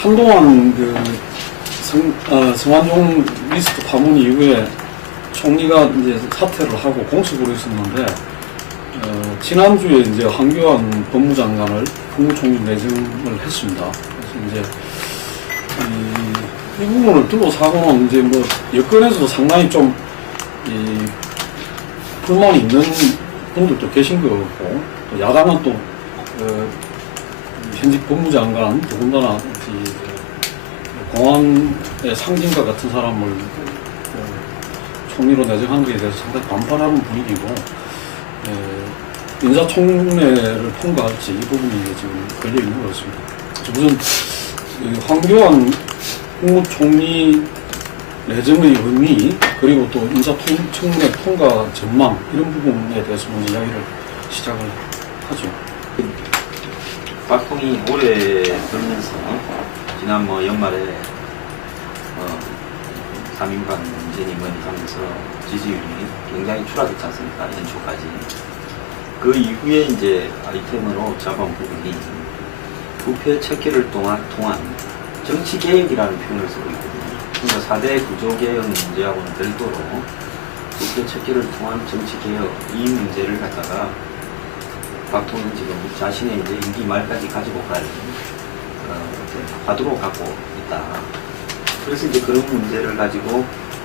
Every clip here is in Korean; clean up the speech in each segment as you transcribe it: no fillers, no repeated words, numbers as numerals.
한동안 성완종 리스트 파문 이후에 총리가 이제 사퇴를 하고 공식으로 있었는데, 지난주에 이제 황교안 법무장관을 국무총리 내정을 했습니다. 그래서 이제 이 부분을 둘러싸고는 이제 뭐 여권에서도 상당히 좀 불만이 있는 분들도 계신 것 같고, 또 야당은 또 현직 법무장관 더군다나 공안의 상징과 같은 사람을 총리로 내정한 것에 대해서 상당히 반발하는 분위기고, 인사청문회를 통과할지 이 부분이 지금 걸려 있는 것 같습니다. 우선 황교안 국무총리 내정의 의미, 그리고 또 인사청문회 통과 전망, 이런 부분에 대해서 먼저 이야기를 시작을 하죠. 박통이 오래 들면서 지난 연말에 3인방 문재인 의원이 하면서 지지율이 굉장히 추락했지 않습니까? 연초까지. 그 이후에 이제 아이템으로 잡은 부분이 부패 척결을 통한 정치개혁이라는 표현을 쓰고 있거든요. 그러니까 4대 구조개혁 문제하고는 별도로 부패 척결을 통한 정치개혁, 이 문제를 갖다가 박통은 지금 자신의 이제 임기 말까지 가지고 갈 화두로 갖고 있다. 그래서 이제 그런 문제를 가지고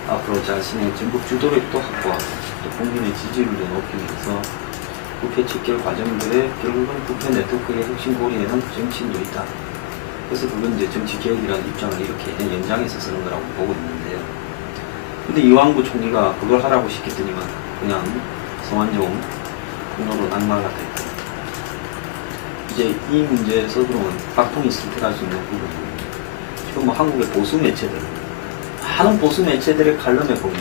앞으로 자신의 전국 주도력도 확보하고 또 국민의 지지율도 높이기 위해서 부패 척결 과정들의 결국은 부패 네트워크의 핵심 고리에는 정치인도 있다. 그래서 그건 이제 정치개혁이라는 입장을 이렇게 연장해서 쓰는 거라고 보고 있는데요. 근데 이완구 총리가 그걸 하라고 시켰더니만 그냥 성완종 폭로로 낙마가 됐고, 이제 이 문제에서 그러면 박통이 선택할 수 있는 부분은 지금 한국의 보수 매체들, 많은 보수 매체들의 칼럼에 보면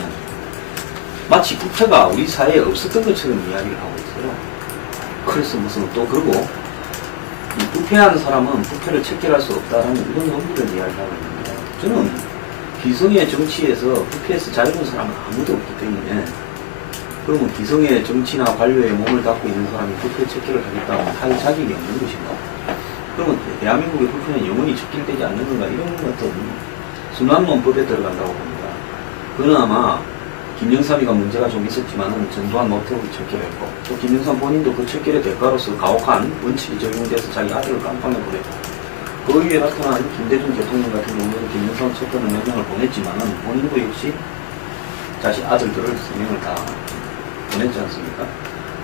마치 부패가 우리 사회에 없었던 것처럼 이야기를 하고 있어요. 그래서 무슨 또 그러고 이 부패하는 사람은 부패를 척결할 수 없다라는 이런 논리를 이야기하고 있는데, 저는 기성의 정치에서 부패에서 자유로운 사람은 아무도 없기 때문에, 그러면 기성의 정치나 관료에 몸을 닫고 있는 사람이 부패 척결을 하겠다면 할 자격이 없는 것인가? 그러면 대한민국의 부패는 영원히 척결되지 않는 건가? 이런 어떤 순환론법에 들어간다고 봅니다. 그는 아마 김영삼이가 문제가 좀 있었지만은 전두환 노태우를 척결했고, 또 김영삼 본인도 그 척결의 대가로서 가혹한 원칙이 적용돼서 자기 아들을 깜빵에 보냈고, 그 위에 나타난 김대중 대통령 같은 경우에도 김영삼 척결의 명령을 보냈지만은 본인도 역시 자신 아들들을 성명을 다 보냈지 않습니까?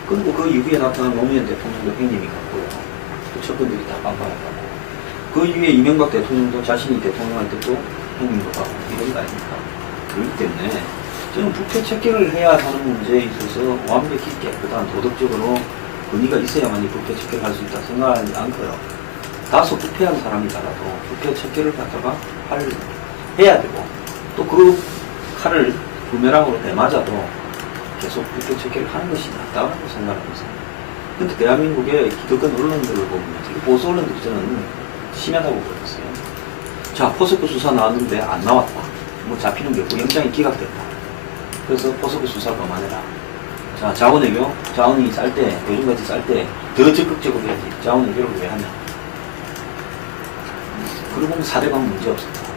그리고 그 이후에 나타난 노무현 대통령도 행님이 갔고요. 그 척결들이 다 깜빵했다고. 그 이후에 이명박 대통령도 자신이 대통령할 때도 행님도 가고 이런 거 아닙니까? 그렇기 때문에 저는 부패 척결을 해야 하는 문제에 있어서 완벽히 깨끗한 도덕적으로 권위가 있어야만이 부패 척결을 할 수 있다 생각하지 않고요. 다소 부패한 사람이더라도 부패 척결을 갖다가 해야 되고, 또 그 칼을 부메랑으로 내맞아도 계속 부패 척결을 하는 것이 낫다고 생각하고 있습니다. 근데 대한민국의 기득권 언론들을 보면, 특히 보수 언론들이 저는 심하다고 보였어요. 자, 포스코 수사 나왔는데 안 나왔다. 뭐 잡히는 게 없고 영장이 기각됐다. 그래서 포스코 수사 그만해라. 자, 자원외교, 자원이 쌀 때, 요즘같이 쌀 때 더 적극적으로 해야지. 자원외교를 왜 하냐. 그리고 4대강 문제 없었다.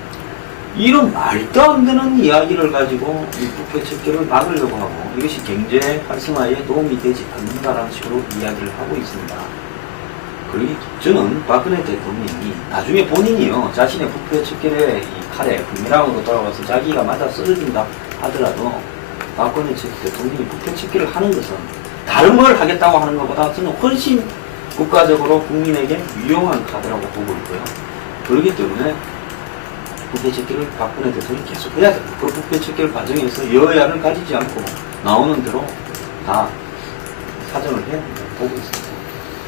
이런 말도 안 되는 이야기를 가지고 이 부패 척결을 막으려고 하고, 이것이 경제 활성화에 도움이 되지 않는다라는 식으로 이야기를 하고 있습니다. 그러기 저는 박근혜 대통령이 나중에 본인이요, 자신의 부패 척결의 이 칼에 부메랑으로 돌아와서 자기가 맞아 쓰러진다 하더라도 박근혜 대통령이 부패 척결을 하는 것은 다른 걸 하겠다고 하는 것보다 저는 훨씬 국가적으로 국민에게 유용한 카드라고 보고 있고요. 그렇기 때문에 부패 척결을 박근혜 대통령이 계속 해야 됩니다. 그 부패 척결 과정에서 여야를 가지지 않고 나오는 대로 다 사정을 해야 된다고 보고 있습니다.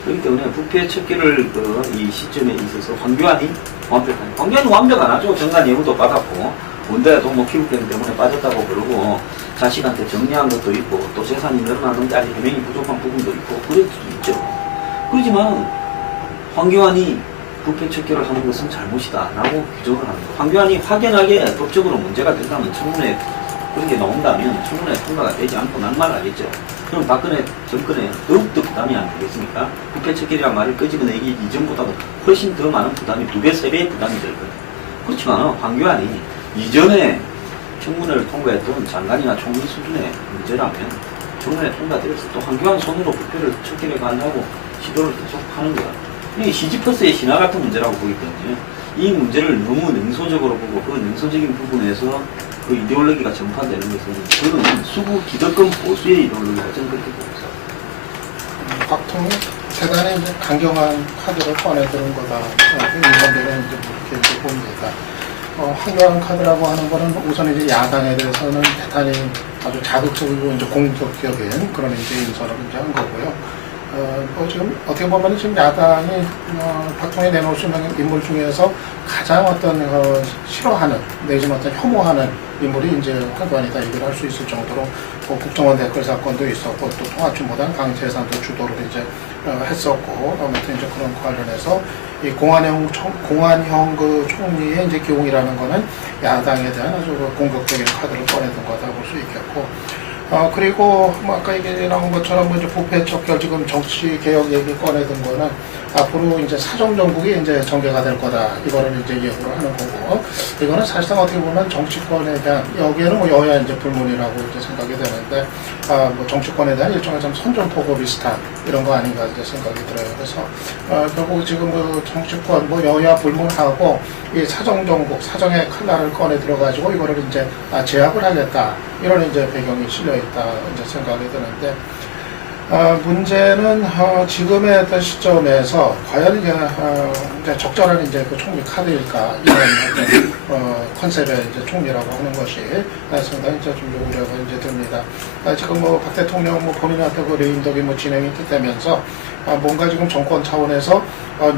그렇기 때문에 부패 척결을 이 시점에 있어서 황교안이 완벽하니, 황교안이 완벽 안 하죠. 정관 예우도 받았고, 원대도 뭐 피부병 때문에 빠졌다고 그러고, 자식한테 정리한 것도 있고, 또 재산이 늘어나는데 아직 해명이 부족한 부분도 있고, 그럴 수도 있죠. 그렇지만 황교안이 부패 척결을 하는 것은 잘못이다 라고 규정을 합니다. 황교안이 확연하게 법적으로 문제가 된다면 청문회 그런 게 나온다면 청문회 통과가 되지 않고 낙마하겠죠. 그럼 박근혜 정권에 더욱더 부담이 안 되겠습니까? 국회 척결이란 말을 끄집어내기 이전보다도 훨씬 더 많은 부담이 2배, 3배의 부담이 될 거예요. 그렇지만 황교안이 이전에 청문회를 통과했던 장관이나 총리 수준의 문제라면 청문회 통과되어서 또 황교안 손으로 국회를 척결해 가려고 시도를 계속 하는 거야. 이게 시지퍼스의 신화 같은 문제라고 보기 때문에 이 문제를 너무 능소적으로 보고 그 능소적인 부분에서 그 이데올로기가 전파되는 것은 저는 수구 기득권 보수의 이데올로기가 저는 그렇게 보고 있어요. 박통이 대단히 이제 강경한 카드를 꺼내드는 거다. 일반적으로 이제 그렇게 이제 봅니다. 황교안 카드라고 하는 거는 우선 이제 야당에 대해서는 대단히 아주 자극적이고 이제 공격적인 그런 이제 인선을 이제 한 거고요. 지금 어떻게 보면 지금 야당이 박통에 내놓을 수 있는 인물 중에서 가장 싫어하는 내지는 혐오하는 인물이 이제 황교안이다 얘기를 할 수 있을 정도로 국정원 댓글 사건도 있었고 또 통합진보당 강재산도 주도를 이제 했었고 아무튼 이제 그런 관련해서 이 공안형 그 총리의 이제 기용이라는 거는 야당에 대한 아주 공격적인 카드를 꺼내던 거다 볼 수 있겠고. 그리고 아까 얘기 나온 것처럼 이제 부패 척결 지금 정치 개혁 얘기 꺼내든 거는 앞으로 이제 사정 정국이 이제 전개가 될 거다. 이거를 이제 예고를 하는 거고, 이거는 사실상 어떻게 보면 정치권에 대한 여기에는 뭐 여야 이제 불문이라고 이제 생각이 되는데, 뭐 정치권에 대한 일종의 좀 선전포고 비슷한 이런 거 아닌가 이제 생각이 들어요. 그래서 결국 지금 그 정치권 뭐 여야 불문하고 이 사정 정국 사정의 칼날을 꺼내 들어가지고 이거를 이제 제압을 하겠다. 이런 이제 배경이 실려 있다 이제 생각이 드는데. 문제는 지금의 어떤 시점에서 과연 이제 적절한 이제 그 총리 카드일까 이런 컨셉의 이제 총리라고 하는 것이 상당히 이제 좀 우려가 이제 듭니다. 지금 뭐 박 대통령 뭐 본인한테 그 레임덕이 뭐 진행이 되면서 뭔가 지금 정권 차원에서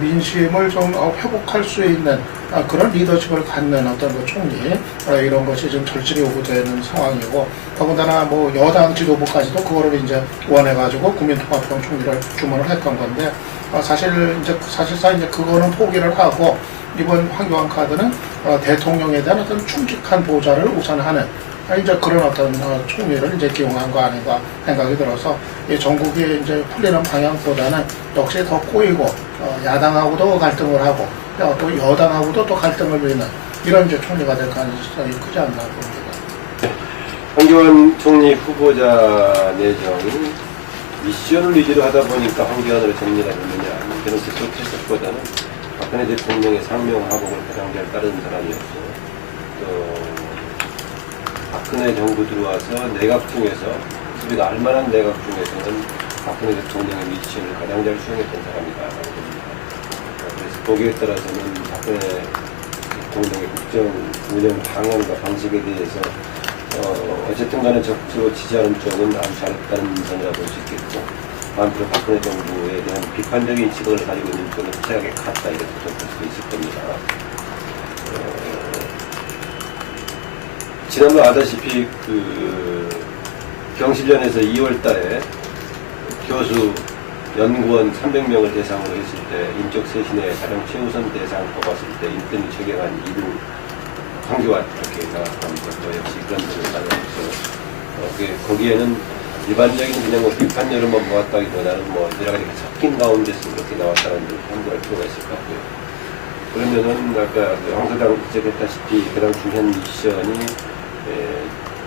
민심을 좀 회복할 수 있는 그런 리더십을 갖는 어떤 그 총리 이런 것이 지금 절실히 요구되는 상황이고, 더군다나 뭐 여당 지도부까지도 그거를 이제 원해가지고 국민통합당 총리를 주문을 했던 건데, 사실상 이제 그거는 포기를 하고 이번 황교안 카드는 대통령에 대한 어떤 충직한 보좌를 우선하는 이제 그런 어떤 총리를 이제 기용한 거 아닌가 생각이 들어서 이 전국이 이제 풀리는 방향보다는 역시 더 꼬이고 야당하고도 갈등을 하고 또 여당하고도 또 갈등을 빚는 이런 이제 총리가 될 가능성이 크지 않나 봅니다. 황교안 총리 후보자 내정이 미션을 위주로 하다 보니까 황교안으로 정리가 됐느냐, 저는 그 캐스트보다는 박근혜 대통령의 상명하복을 가장 잘 따르는 사람이었고, 또 박근혜 정부 들어와서 내각 중에서 우리가 알만한 내각 중에서는 박근혜 대통령의 미션을 가장 잘 수행했던 사람이다 라고 봅니다. 그래서 거기에 따라서는 박근혜 대통령의 국정 운영 방향과 방식에 대해서 어쨌든 간에 적극적으로 지지하는 쪽은 아주 잘했다는 선이라고 볼 수 있겠고, 반대로 박근혜 정부에 대한 비판적인 시각을 가지고 있는 쪽은 최악의 갔다 이렇게 볼 수도 있을 겁니다. 지난번 아다시피 경실련에서 2월 달에 교수 연구원 300명을 대상으로 했을 때 인적 쇄신의 가장 최우선 대상을 뽑았을 때 인권위 최경환 2등 황교안 이렇게 나갑니다. 또 역시 그런 점을 나누면서 거기에는 일반적인 그냥 뭐 비판 여론만 모았다기보다는 뭐 여러 가지 섞인 가운데서 그렇게 나왔다는 걸 참고할 필요가 있을 것 같고요. 그러면은 아까 황 소장 지적했다시피 가장 중요한 미션이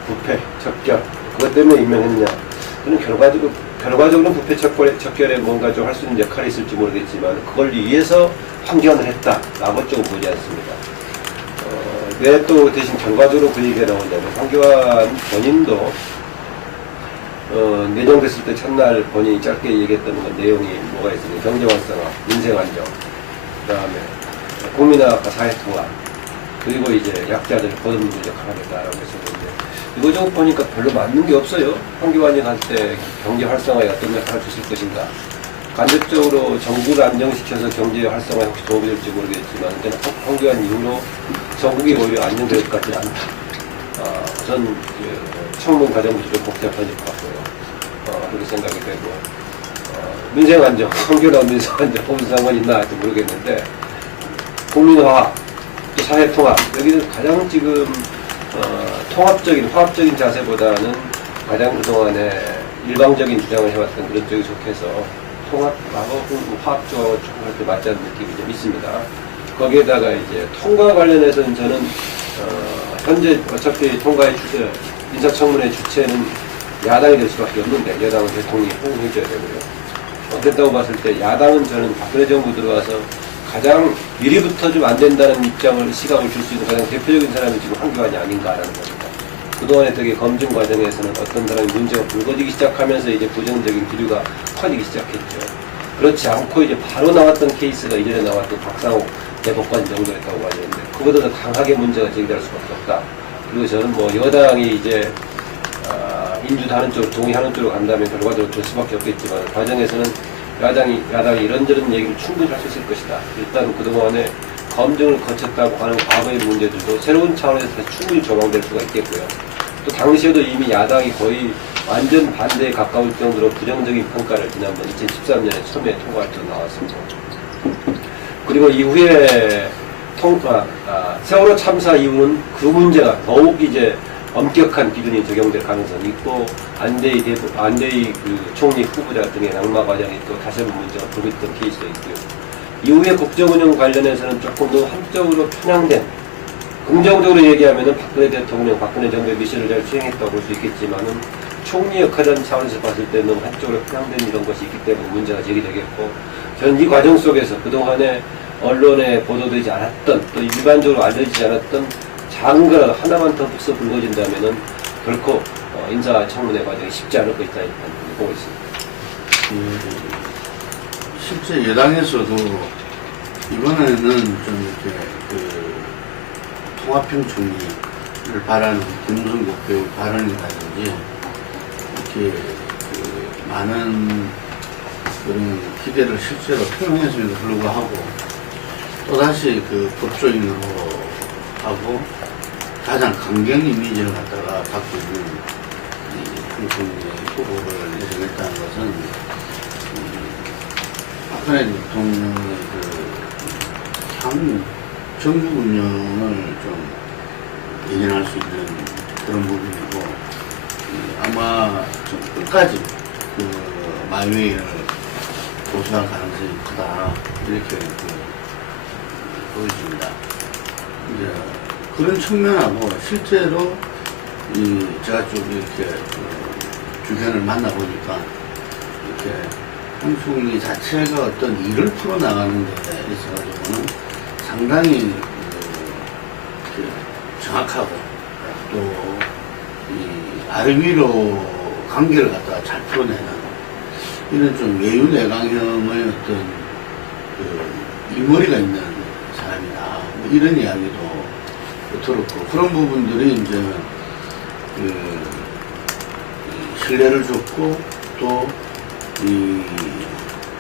부패 척결, 그것 때문에 임명했느냐. 저는 결과적으로 부패 척결에 뭔가 좀 할 수 있는 역할이 있을지 모르겠지만 그걸 위해서 황교안을 했다라고 좀 보지 않습니다. 왜 또 대신 결과적으로 그 얘기가 나오냐면 황교안 본인도 내정됐을 때 첫날 본인이 짧게 얘기했던 건 내용이 뭐가 있으니 경제 활성화, 민생 안정, 그 다음에 국민화과 사회통합, 그리고 이제 약자들 보듬는 역할을 하겠다라고 했었는데, 이거저거 보니까 별로 맞는 게 없어요. 황교안이 갈 때 경제 활성화에 어떤 역할을 줬을 것인가. 간접적으로 정부를 안정시켜서 경제 활성화에 혹시 도움이 될지 모르겠지만, 저는 황교안 이후로 전국이 오히려 안정될 것 같지 않다. 전 청문 과정도 좀 복잡한 것 같고요. 그렇게 생각이 되고, 민생 안정, 황교안 민생 안정, 무슨 상관이 있나 할지 모르겠는데, 국민화, 또 사회통합, 여기는 가장 지금 통합적인 화합적인 자세보다는 가장 그동안에 일방적인 주장을 해왔던 그런 쪽이 속해서 통합하고 화합적으로 조금 그렇게 맞지 않는 느낌이 좀 있습니다. 거기에다가 이제 통과 관련해서는 저는 현재 어차피 통과의 주제, 인사청문회 주체는 야당이 될 수밖에 없는데 여당은 대통령이 호응해줘야 되고요. 어땠다고 봤을 때 야당은 저는 박근혜 정부 들어와서 가장 미리부터 좀 안 된다는 입장을 시각을 줄 수 있는 가장 대표적인 사람이 지금 황교안이 아닌가라는 겁니다. 그동안에 되게 검증 과정에서는 어떤 사람이 문제가 불거지기 시작하면서 이제 부정적인 기류가 커지기 시작했죠. 그렇지 않고 이제 바로 나왔던 케이스가 이전에 나왔던 박상욱 대법관 정도였다고 봐야되는데 그보다 더 강하게 문제가 제기될 수밖에 없다. 그리고 저는 뭐 여당이 이제 인준하는 쪽으로 동의하는 쪽으로 간다면 결과적으로 될 수밖에 없겠지만 과정에서는 야당이 이런저런 얘기를 충분히 할 수 있을 것이다. 일단 그동안에 검증을 거쳤다고 하는 과거의 문제들도 새로운 차원에서 다시 충분히 조망될 수가 있겠고요. 또 당시에도 이미 야당이 거의 완전 반대에 가까울 정도로 부정적인 평가를 지난번 2013년에 처음에 통과할 때 나왔습니다. 그리고 이후에 세월호 참사 이후는 그 문제가 더욱 이제 엄격한 기준이 적용될 가능성이 있고 안대희 그 총리 후보자 등의 낙마 과정이 또 다시 한번 문제가 불거졌던 케이스도 있고요. 이후에 국정운영 관련해서는 조금 더 한쪽으로 편향된 긍정적으로 얘기하면은 박근혜 대통령, 박근혜 정부의 미션을 잘 수행했다고 볼 수 있겠지만은 총리 역할이라는 차원에서 봤을 때 너무 한쪽으로 편향된 이런 것이 있기 때문에 문제가 제기되겠고 저는 이 과정 속에서 그동안에 언론에 보도되지 않았던 또 일반적으로 알려지지 않았던 작은 거라도 하나만 더 붙어 불거진다면은 결코 인사청문회 과정이 쉽지 않을 것이다 이렇게 보고 있습니다. 실제 여당에서도 이번에는 좀 이렇게 통합형 총리를 바라는 김무성 대표의 발언이라든지 이렇게 많은 그런 기대를 실제로 표명했음에도 불구하고 또다시 법조인으로 하고 가장 강경 이미지를 갖다가 갖고 있는 한 총리의 후보를 내정했다는 것은 박근혜 대통령의 향후 정부 운영을 좀 예견할 수 있는 그런 부분이고 아마 좀 끝까지 마이웨이를 고수할 가능성이 크다 이렇게 보여집니다. 이제 그런 측면하고 실제로 제가 좀 이렇게 주변을 만나보니까 이렇게 한 총리 자체가 어떤 일을 풀어나가는 데 있어가지고는 상당히 정확하고 또 아래 위로 관계를 갖다가 잘 풀어내는 이런 좀 외유내강형의 어떤 일머리가 있는 사람이다. 뭐 이런 이야기도 들었고 그런 부분들이 이제 신뢰를 줬고 또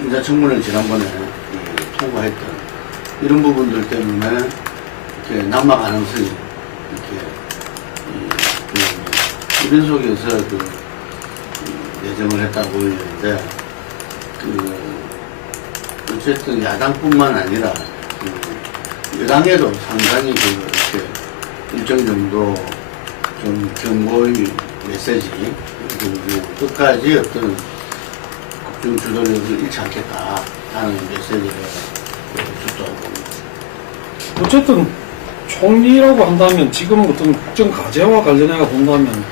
인사청문회를 지난번에 통과했던 이런 부분들 때문에 이렇게 낙마 가능성이 이렇게 이런 속에서 예정을 했다고 보이는데 어쨌든 야당뿐만 아니라 여당에도 상당히 이렇게 일정 정도 좀 경고의 메시지 그리고 끝까지 어떤 국정 주도력을 잃지 않겠다 하는 메시지를 줬다고 봅니다. 어쨌든 총리라고 한다면 지금 어떤 국정 과제와 관련해서 본다면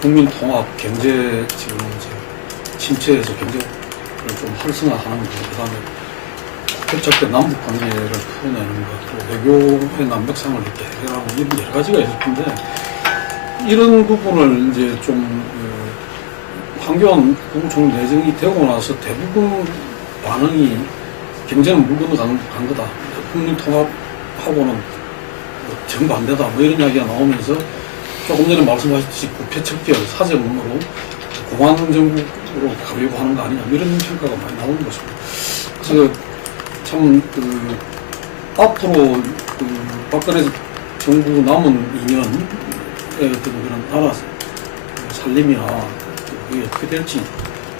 국민 통합, 경제 지금 이제 침체에서 경제를 좀 활성화하는 것, 그다음에 펼쳤던 남북 관계를 풀어내는 것, 또 외교의 남북상을 이렇게 해결하고 이런 여러 가지가 있을 텐데 이런 부분을 이제 좀 황교안 국무총리 내정이 되고 나서 대부분 반응이 경제는 물 건너 간 거다. 국민 통합하고는 정반대다. 뭐 이런 이야기가 나오면서 조금 전에 말씀하셨듯이 국회척결 사정으로 공안 정국으로 가려고 하는 거 아니냐. 이런 평가가 많이 나오는 것입니다. 그래서 참 앞으로 박근혜 정부 남은 2년의 어떤 그런 나라 살림이나 그게 어떻게 될지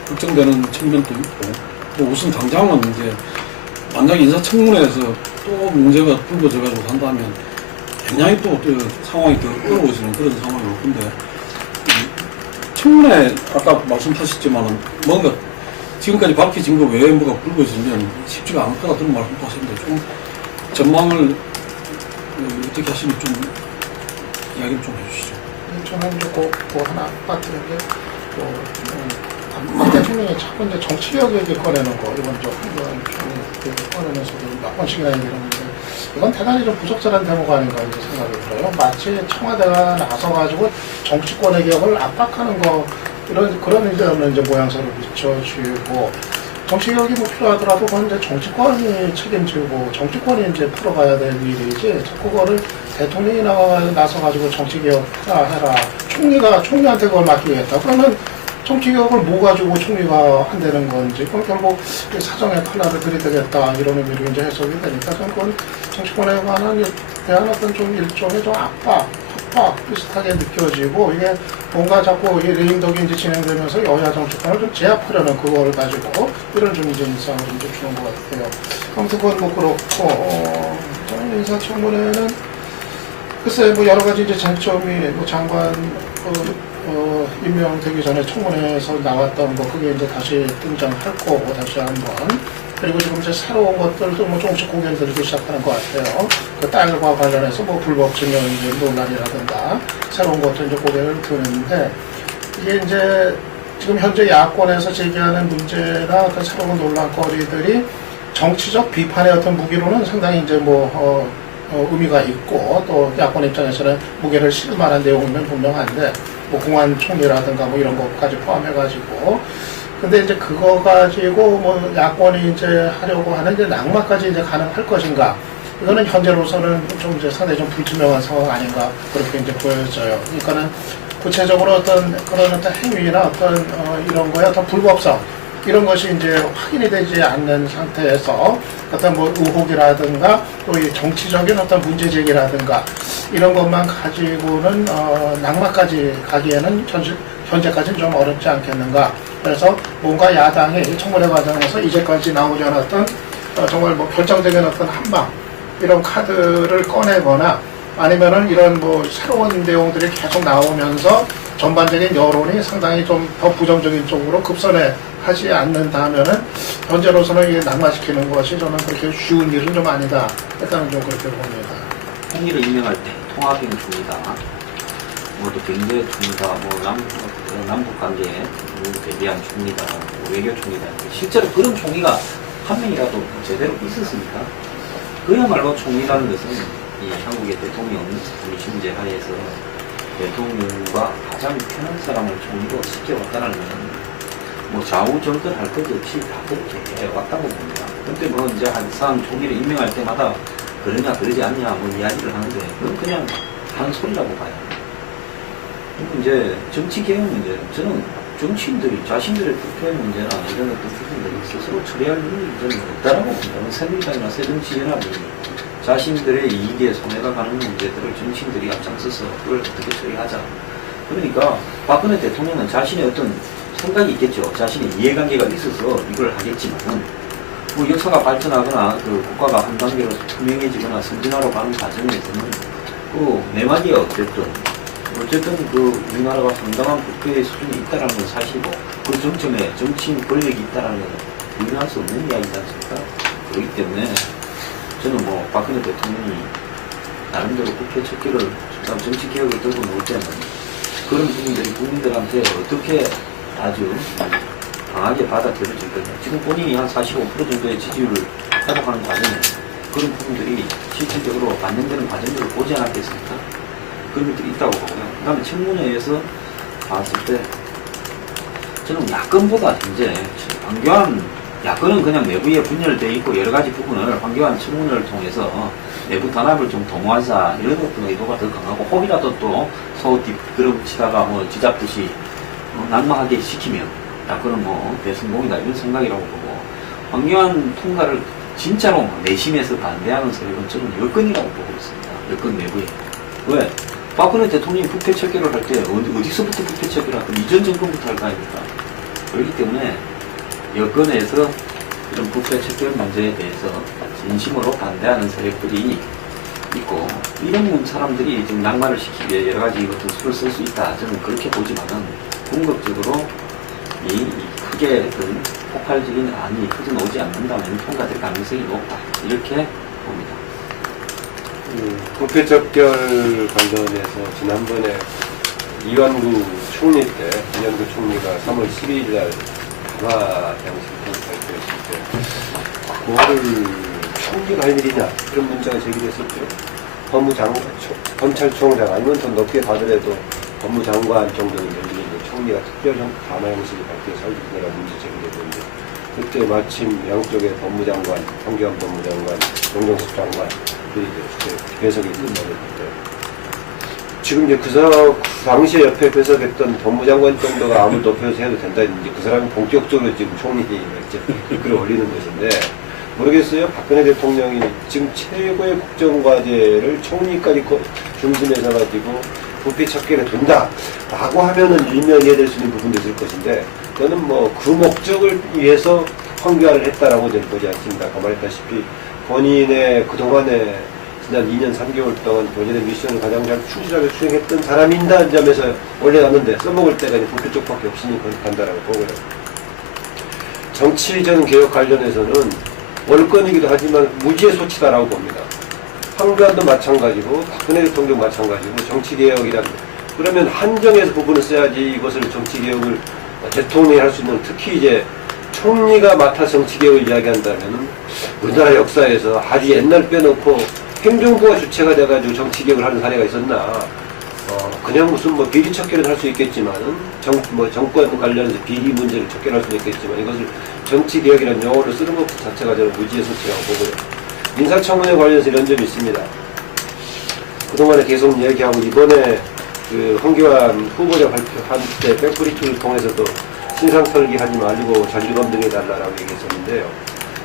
걱정되는 측면도 있고 또 우선 당장은 이제 만약 인사청문회에서 또 문제가 불거져가지고 한다면 굉장히 또 상황이 더 어려워지는 그런 상황이고, 근데 청문회 아까 말씀하셨지만은 뭔가 지금까지 밝혀진 거 외에 뭐가 불거지면 쉽지가 않다 그런 말씀도 하셨는데 좀 전망을 어떻게 하시는지 좀 이야기를 좀 해주시죠. 저는 이제 그 하나 빠뜨린 게, 박 대통령이 자꾸 이제 정치력 얘기 꺼내는 거, 이번 저 한교안 총리 꺼내면서도 몇 번씩이나 얘기를 했는데, 이건 대단히 좀 부적절한 대목가 아닌가 이렇게 생각이 들어요. 마치 청와대가 나서가지고 정치권의 개혁을 압박하는 거, 그런 이제 모양새를 비춰주고, 정치개혁이 뭐 필요하더라도 그건 이제 정치권이 책임지고 정치권이 이제 풀어가야 될 일이지, 자꾸 그거를 대통령이 나서가지고 정치개혁 해라. 총리한테 그걸 맡기겠다. 그러면 정치개혁을 뭐 가지고 총리가 한다는 건지, 그건 결국 사정의 칼날을 들이대겠다 이런 의미로 이제 해석이 되니까, 저는 그건 정치권에 대한 어떤 좀 일종의 좀 압박, 협박 비슷하게 느껴지고, 이게 뭔가 자꾸 이 레임덕이 이제 진행되면서 여야 정치권을 좀 제압하려는 그거를 가지고 이런 좀 이제 인상을 좀 주는 것 같아요. 아무튼 그건 뭐 그렇고, 저는 인사청문회는 글쎄 뭐 여러 가지 이제 쟁점이 뭐 장관 임명되기 전에 청문회에서 나왔던 거, 그게 이제 다시 등장할 거고, 다시 한번. 그리고 지금 이제 새로운 것들도 뭐 조금씩 고개를 들기 시작하는 것 같아요. 그 딸과 관련해서 뭐 불법 증여 이제 논란이라든가 새로운 것들 이제 고개를 드는데, 이게 이제 지금 현재 야권에서 제기하는 문제나 그 새로운 논란거리들이 정치적 비판의 어떤 무기로는 상당히 이제 뭐 의미가 있고, 또 야권 입장에서는 무게를 실을 만한 내용이면 분명한데, 뭐 공안 총리라든가 뭐 이런 것까지 포함해가지고, 근데 이제 그거 가지고 뭐 야권이 이제 하려고 하는 이제 낙마까지 이제 가능할 것인가? 이거는 현재로서는 좀 이제 상당히 좀 불투명한 상황 아닌가, 그렇게 이제 보여져요. 그러니까는 구체적으로 어떤 그런 어떤 행위나 어떤 이런 거에 어떤 불법성, 이런 것이 이제 확인이 되지 않는 상태에서 어떤 뭐 의혹이라든가 또 이 정치적인 어떤 문제 제기라든가 이런 것만 가지고는 낙마까지 가기에는 현재까지는 좀 어렵지 않겠는가. 그래서 뭔가 야당이 청문회 과정에서 이제까지 나오지 않았던 정말 뭐 결정적인 어떤 한방, 이런 카드를 꺼내거나 아니면은 이런 뭐 새로운 내용들이 계속 나오면서 전반적인 여론이 상당히 좀 더 부정적인 쪽으로 급선회 하지 않는다면은 현재로서는 이게 낙마시키는 것이 저는 그렇게 쉬운 일은 좀 아니다. 일단은 좀 그렇게 봅니다. 총리를 임명할 때 통합형 총리다, 뭐 또 경제 총리다, 뭐 남북 관계에 대비한 총리다, 뭐 외교 총리다. 실제로 그런 총리가 한 명이라도 제대로 있었습니까? 그야말로 총리라는 것은 이 한국의 대통령 중심제 하에서 대통령과 가장 편한 사람을 총리로 시켜왔다는 것은 뭐 좌우 정권할 것 없이 다 그렇게 해왔다고 봅니다. 근데 뭐 이제 한 사람 총리를 임명할 때마다 그러냐 그러지 않냐 뭐 이야기를 하는데, 그건 그냥 하는 소리라고 봐요. 그리고 이제 정치 개혁 문제, 저는 정치인들이 자신들의 투표의 문제나 이런 어떤 부분들이 스스로 처리할 일이 저는 없다라고 봅니다. 새누리당이나 새정치연합이 자신들의 이익에 손해가 가는 문제들을 정치인들이 앞장서서 그걸 어떻게 처리하자. 그러니까 박근혜 대통령은 자신의 어떤 생각이 있겠죠. 자신의 이해관계가 있어서 이걸 하겠지만, 뭐 역사가 발전하거나 그 국가가 한 단계로 투명해지거나 선진화로 가는 과정에서는 그 내막이 어쨌든 그 우리나라가 상당한 국회의 수준이 있다는 건 사실이고, 그 정점에 정치인 권력이 있다는 건 부인할 수 없는 이야기지 않습니까? 그렇기 때문에 저는 뭐 박근혜 대통령이 나름대로 국회 첫 길을 정치 개혁을 들고 놓을 때는 그런 부분들이 국민들한테 어떻게 아주 강하게 받아들여질 거냐. 지금 본인이 한 45% 정도의 지지율을 회복하는 과정에 그런 부분들이 실질적으로 반영되는 과정들을 보지 않았겠습니까? 그런 것들이 있다고 보고요. 그 다음에 청문회에서 봤을 때 저는 야권보다 현재 황교안, 야권은 그냥 내부에 분열되어 있고 여러 가지 부분을 황교안 청문회를 통해서 내부 단합을 좀 도모하자 이런 어떤 의도가 더 강하고, 혹이라도 또 소 뒷걸음치다가 뭐 쥐잡듯이 낙마하게 시키면 야권은 뭐 대성공이다 이런 생각이라고 보고, 황교안 통과를 진짜로 내심에서 반대하는 세력은 저는 여권이라고 보고 있습니다. 여권 내부에. 왜? 박근혜 대통령이 국회 척결을 할 때 어디서부터 국회 척결을 할까? 이전 정권부터 할 거 아닙니까? 그렇기 때문에 여권에서 이런 국회 척결 문제에 대해서 진심으로 반대하는 세력들이 있고, 이런 사람들이 지금 낭만을 시키기 위해 여러 가지 같은 수를 쓸 수 있다. 저는 그렇게 보지만은, 궁극적으로 이 크게 어떤 폭발적인 안이 터져나오지 않는다면 통과될 가능성이 높다. 이렇게 봅니다. 국회 접결 관련해서 지난번에 이완구 총리 때, 이완구 총리가 3월 12일 날 강화 양식을 발표했을 때, 그거를 총리가 할 일이냐, 그런 문제가 제기됐었죠. 검찰총장, 아니면 더 높게 가더라도 법무장관 정도는 열리는데, 총리가 특별 강화 양식을 발표해서 할 일이냐가 문제 제기됐는데, 그때 마침 양쪽에 법무장관, 황교안 법무장관, 정경수 장관들이 배석이 끝나는데, 지금 이제 그 당시에 옆에 배석했던 법무장관 정도가 아무 높여서 해도 된다 했는지 그 사람이 본격적으로 지금 총리에 이제 글을 올리는 것인데, 모르겠어요. 박근혜 대통령이 지금 최고의 국정과제를 총리까지 중심에서 가지고 부패 척결에 둔다라고 하면은 일면 이해될 수 있는 부분도 있을 것인데, 저는 뭐 그 목적을 위해서 황교안을 했다라고 저는 보지 않습니다. 아까 말했다시피 본인의 그동안에 지난 2년 3개월 동안 본인의 미션을 가장 잘 충실하게 수행했던 사람인다는 점에서 올려놨는데, 써먹을 때가 이제 부패 쪽밖에 없으니 간다라고 보고요. 정치전 개혁 관련해서는 월권이기도 하지만 무지의 소치다라고 봅니다. 황교안도 마찬가지고 박근혜 대통령 마찬가지고 정치개혁이란, 그러면 한정해서 부분을 써야지 이것을 정치개혁을 대통령이 할 수 있는, 특히 이제 총리가 맡아 정치개혁을 이야기한다면 우리나라 역사에서 아주 옛날 빼놓고 행정부가 주체가 돼가지고 정치개혁을 하는 사례가 있었나. 그냥 무슨 뭐 비리 척결을 할 수 있겠지만은, 정권 관련해서 비리 문제를 척결할 수 있겠지만, 이것을 정치개혁이라는 용어를 쓰는 것 자체가 저는 무지의 소치라고 보고요. 인사청문회 관련해서 이런 점이 있습니다. 그동안에 계속 얘기하고, 이번에 그 황교안 후보자 발표한 때 백브리프를 통해서도 신상털기 하지 말고 자질검증해달라고 얘기했었는데요.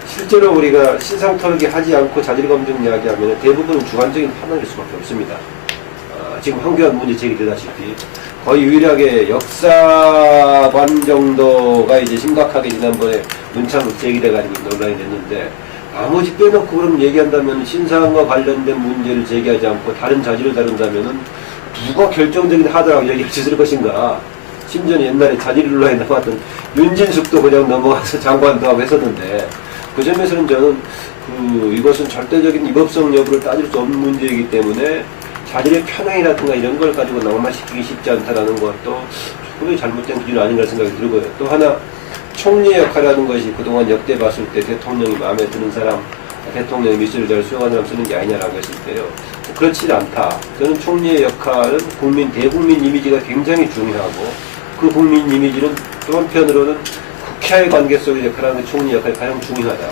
실제로 우리가 신상털기 하지 않고 자질검증 이야기하면 대부분 주관적인 판단일 수밖에 없습니다. 지금 황교안 문제 제기되다시피 거의 유일하게 역사관 정도가 이제 심각하게 지난번에 문창 제기돼가지고 논란이 됐는데, 나머지 빼놓고 그럼 얘기한다면 신상과 관련된 문제를 제기하지 않고 다른 자질을 다룬다면은 누가 결정적인 하더라고 얘기할 수 있을 것인가. 심지어 옛날에 자질 논란에 나왔던 윤진숙도 그냥 넘어가서 장관도 하고 했었는데, 그 점에서는 저는 이것은 절대적인 위법성 여부를 따질 수 없는 문제이기 때문에 자질의 편향이라든가 이런 걸 가지고 낙마시키기 쉽지 않다라는 것도 조금의 잘못된 기준 아닌가 생각이 들고요. 또 하나, 총리의 역할이라는 것이 그동안 역대 봤을 때 대통령이 마음에 드는 사람, 대통령의 미션을 잘 수행하는 사람 쓰는 게 아니냐라고 했을 때요. 그렇지 않다. 저는 총리의 역할은 대국민 이미지가 굉장히 중요하고, 그 국민 이미지는 또 한편으로는 국회와의 관계 속의 역할하는 총리 역할이 가장 중요하다.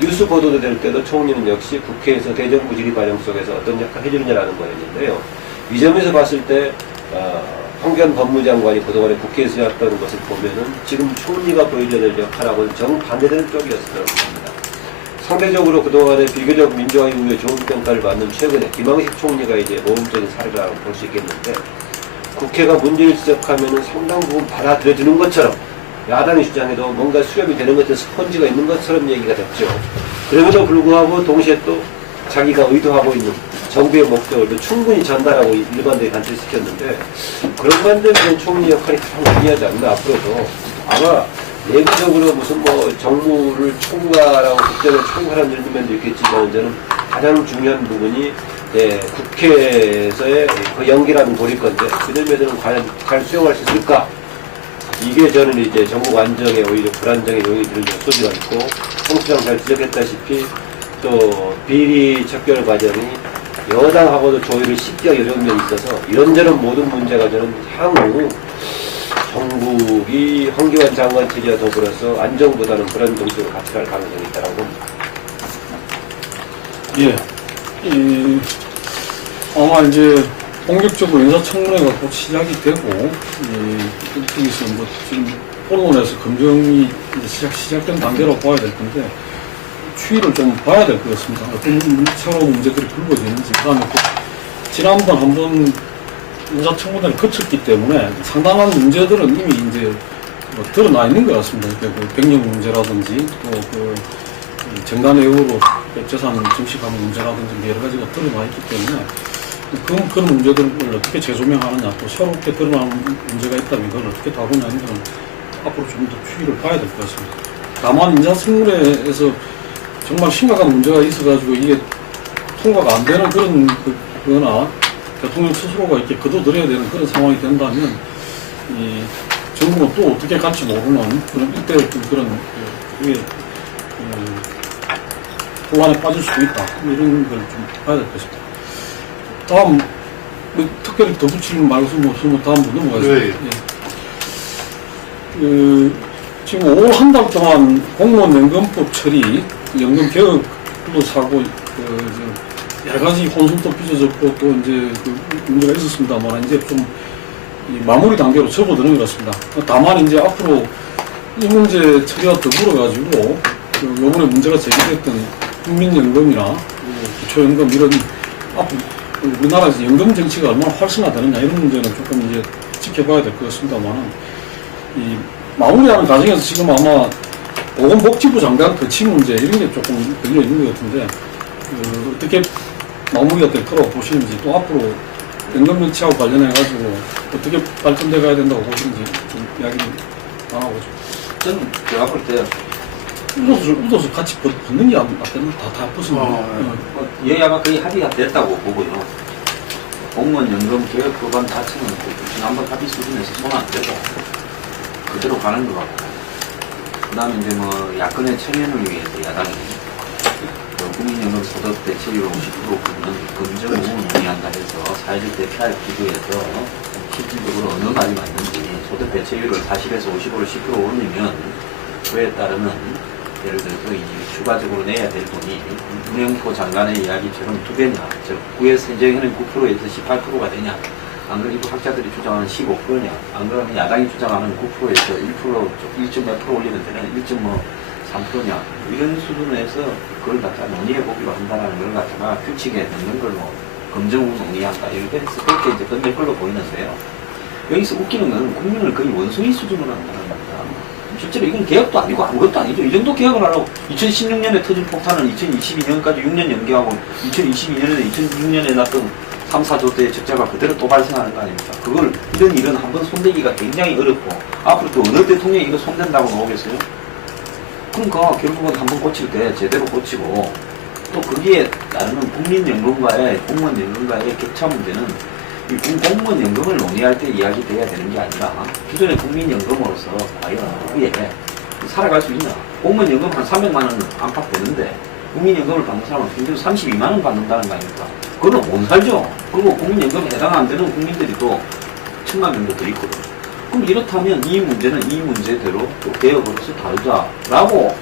뉴스 보도도 될 때도 총리는 역시 국회에서 대정부 질의 과정 속에서 어떤 역할을 해주느냐라는 거였는데요. 이 점에서 봤을 때 황교안 법무장관이 그동안에 국회에서 해왔던 것을 보면은 지금 총리가 보여줘야 될 역할하고는 정반대되는 쪽이었을 거라고 봅니다. 상대적으로 그동안에 비교적 민주화 이후에 좋은 평가를 받는 최근에 김황식 총리가 이제 모범적인 사례라고 볼 수 있겠는데, 국회가 문제를 지적하면은 상당 부분 받아들여주는 것처럼, 야당의 주장에도 뭔가 수렴이 되는 것처럼 스펀지가 있는 것처럼 얘기가 됐죠. 그럼에도 불구하고 동시에 또 자기가 의도하고 있는 정부의 목적을 또 충분히 전달하고 일반들이 관철시켰는데, 그런 관점에서 총리 역할이 가장 중요하지 않나. 앞으로도 아마 내부적으로 무슨 뭐 정무를 총괄하고 국정을 총괄하는 면도 있겠지만, 저는 가장 중요한 부분이 국회에서의 그 연기라는 고릴 건데, 그 점에서는 과연 잘 수용할 수 있을까? 이게 저는 이제 정국 안정에 오히려 불안정의 요인이 되는 소지가 있고, 홍수장 잘 지적했다시피 또 비리 척결 과정이 여당하고도 조율을 쉽게 하기 어려운 면이 있어서, 이런저런 모든 문제가 저는 향후 정국이 황교안 장관 체제와 더불어서 안정보다는 불안정 쪽으로 같이 갈 가능성이 있다고 봅니다. 예. 아마 이제 본격적으로 인사청문회가 곧 시작이 되고, 여기서 뭐 지금 언론에서 검증이 시작된 단계로 봐야 될 건데, 추이를 좀 봐야 될 것 같습니다. 어떤 새로운 문제들이 불거지는지. 그 다음에 또 지난번 한번 인사청문회를 거쳤기 때문에 상당한 문제들은 이미 이제 뭐 드러나 있는 것 같습니다. 그 병력 문제라든지 또 이 정관 외우로 재산 증식하는 문제라든지 여러 가지가 드러나 있기 때문에 그런 문제들을 어떻게 재조명하느냐, 또 새롭게 드러나는 문제가 있다면 이걸 어떻게 다루냐는 것은 앞으로 좀 더 추이를 봐야 될 것 같습니다. 다만 인사청문회에서 정말 심각한 문제가 있어가지고 이게 통과가 안 되는 거나 대통령 스스로가 이렇게 거둬들여야 되는 그런 상황이 된다면 이 정부는 또 어떻게 갈지 모르는 그런 이때의 그런 혼란에 빠질 수도 있다. 이런 걸 좀 봐야 될 것입니다. 다음 특별히 더 붙이는 말씀 없으면 다음 넘어가겠습니다. 네. 지금 5월 한 달 동안 공무원 연금법 처리, 연금 개혁도 사고, 여러 가지 혼선도 빚어졌고, 또 이제 문제가 있었습니다만, 이제 좀 마무리 단계로 접어드는 것 같습니다. 다만 이제 앞으로 이 문제 처리와 더불어가지고, 요번에 문제가 제기됐던 국민연금이나 기초연금 이런 앞으로 우리나라에서 연금 정치가 얼마나 활성화되느냐 이런 문제는 조금 이제 지켜봐야 될 것 같습니다만, 이 마무리하는 과정에서 지금 아마 보건복지부 장관 거치 문제 이런 게 조금 걸려 있는 것 같은데 어떻게 마무리가 될 거라고 보시는지, 또 앞으로 연금 정치하고 관련해가지고 어떻게 발전돼 가야 된다고 보시는지 좀 이야기를 나눠보죠. 저는 제가 볼 때 웃어서 같이 붙는 게 안 맞겠나? 다 붙으면. 여야가 거의 합의가 됐다고 보고요. 공무원 연금 개혁 법안 자체는 지난번 합의 수준에서 손 안 대고 그대로 가는 것 같고, 그 다음에 이제 뭐 야권의 청년을 위해서 야당이 국민연금 소득 대체율 50% 부분은 검증 후 논의한다 해서 사회적 대표할 기구에서 실질적으로 어느 말이 맞는지 소득 대체율을 40에서 50으로 10% 올리면 그에 따르는 예를 들어서 이 추가적으로 내야 될 돈이 문영포 장관의 이야기처럼 2배냐, 즉 구의 세정에는 9%에서 18%가 되냐, 안 그러면 학자들이 주장하는 15%냐, 안 그러면 야당이 주장하는 9%에서 1%, 1.몇% 올리는 데는 1.3%냐, 이런 수준에서 그걸 갖다 논의해보기로 한다는 걸 갖다가 규칙에 넣는 걸로 검증 후 논의한다, 이렇게 해서 그렇게 이제 끝낼 걸로 보이는데요. 여기서 웃기는 건 국민을 거의 원숭이 수준으로 한다는 겁니다. 실제로 이건 개혁도 아니고 아무것도 아니죠. 이 정도 개혁을 하려고 2016년에 터진 폭탄은 2022년까지 6년 연기하고 2022년에 2006년에 났던 3, 4조 대의 적자가 그대로 또 발생하는 거 아닙니까? 그걸 이런 일은 한번 손대기가 굉장히 어렵고 앞으로 또 어느 대통령이 이거 손댄다고 나오겠어요? 그러니까 결국은 한번 고칠 때 제대로 고치고, 또 거기에 따르는 국민연금과의 공무원연금과의 격차 문제는 이 공무원 연금을 논의할 때 이야기돼야 되는 게 아니라 기존의 국민연금으로서 과연 거기에 살아갈 수 있나? 공무원 연금 한 300만 원 안팎 되는데 국민연금을 받는 사람은 평균 32만 원 받는다는 거 아닙니까? 그거는 못 살죠. 그리고 국민연금에 해당 안 되는 국민들이 또 1000만 명도 더 있거든. 그럼 이렇다면 이 문제는 이 문제대로 또 개혁으로서 다루자라고,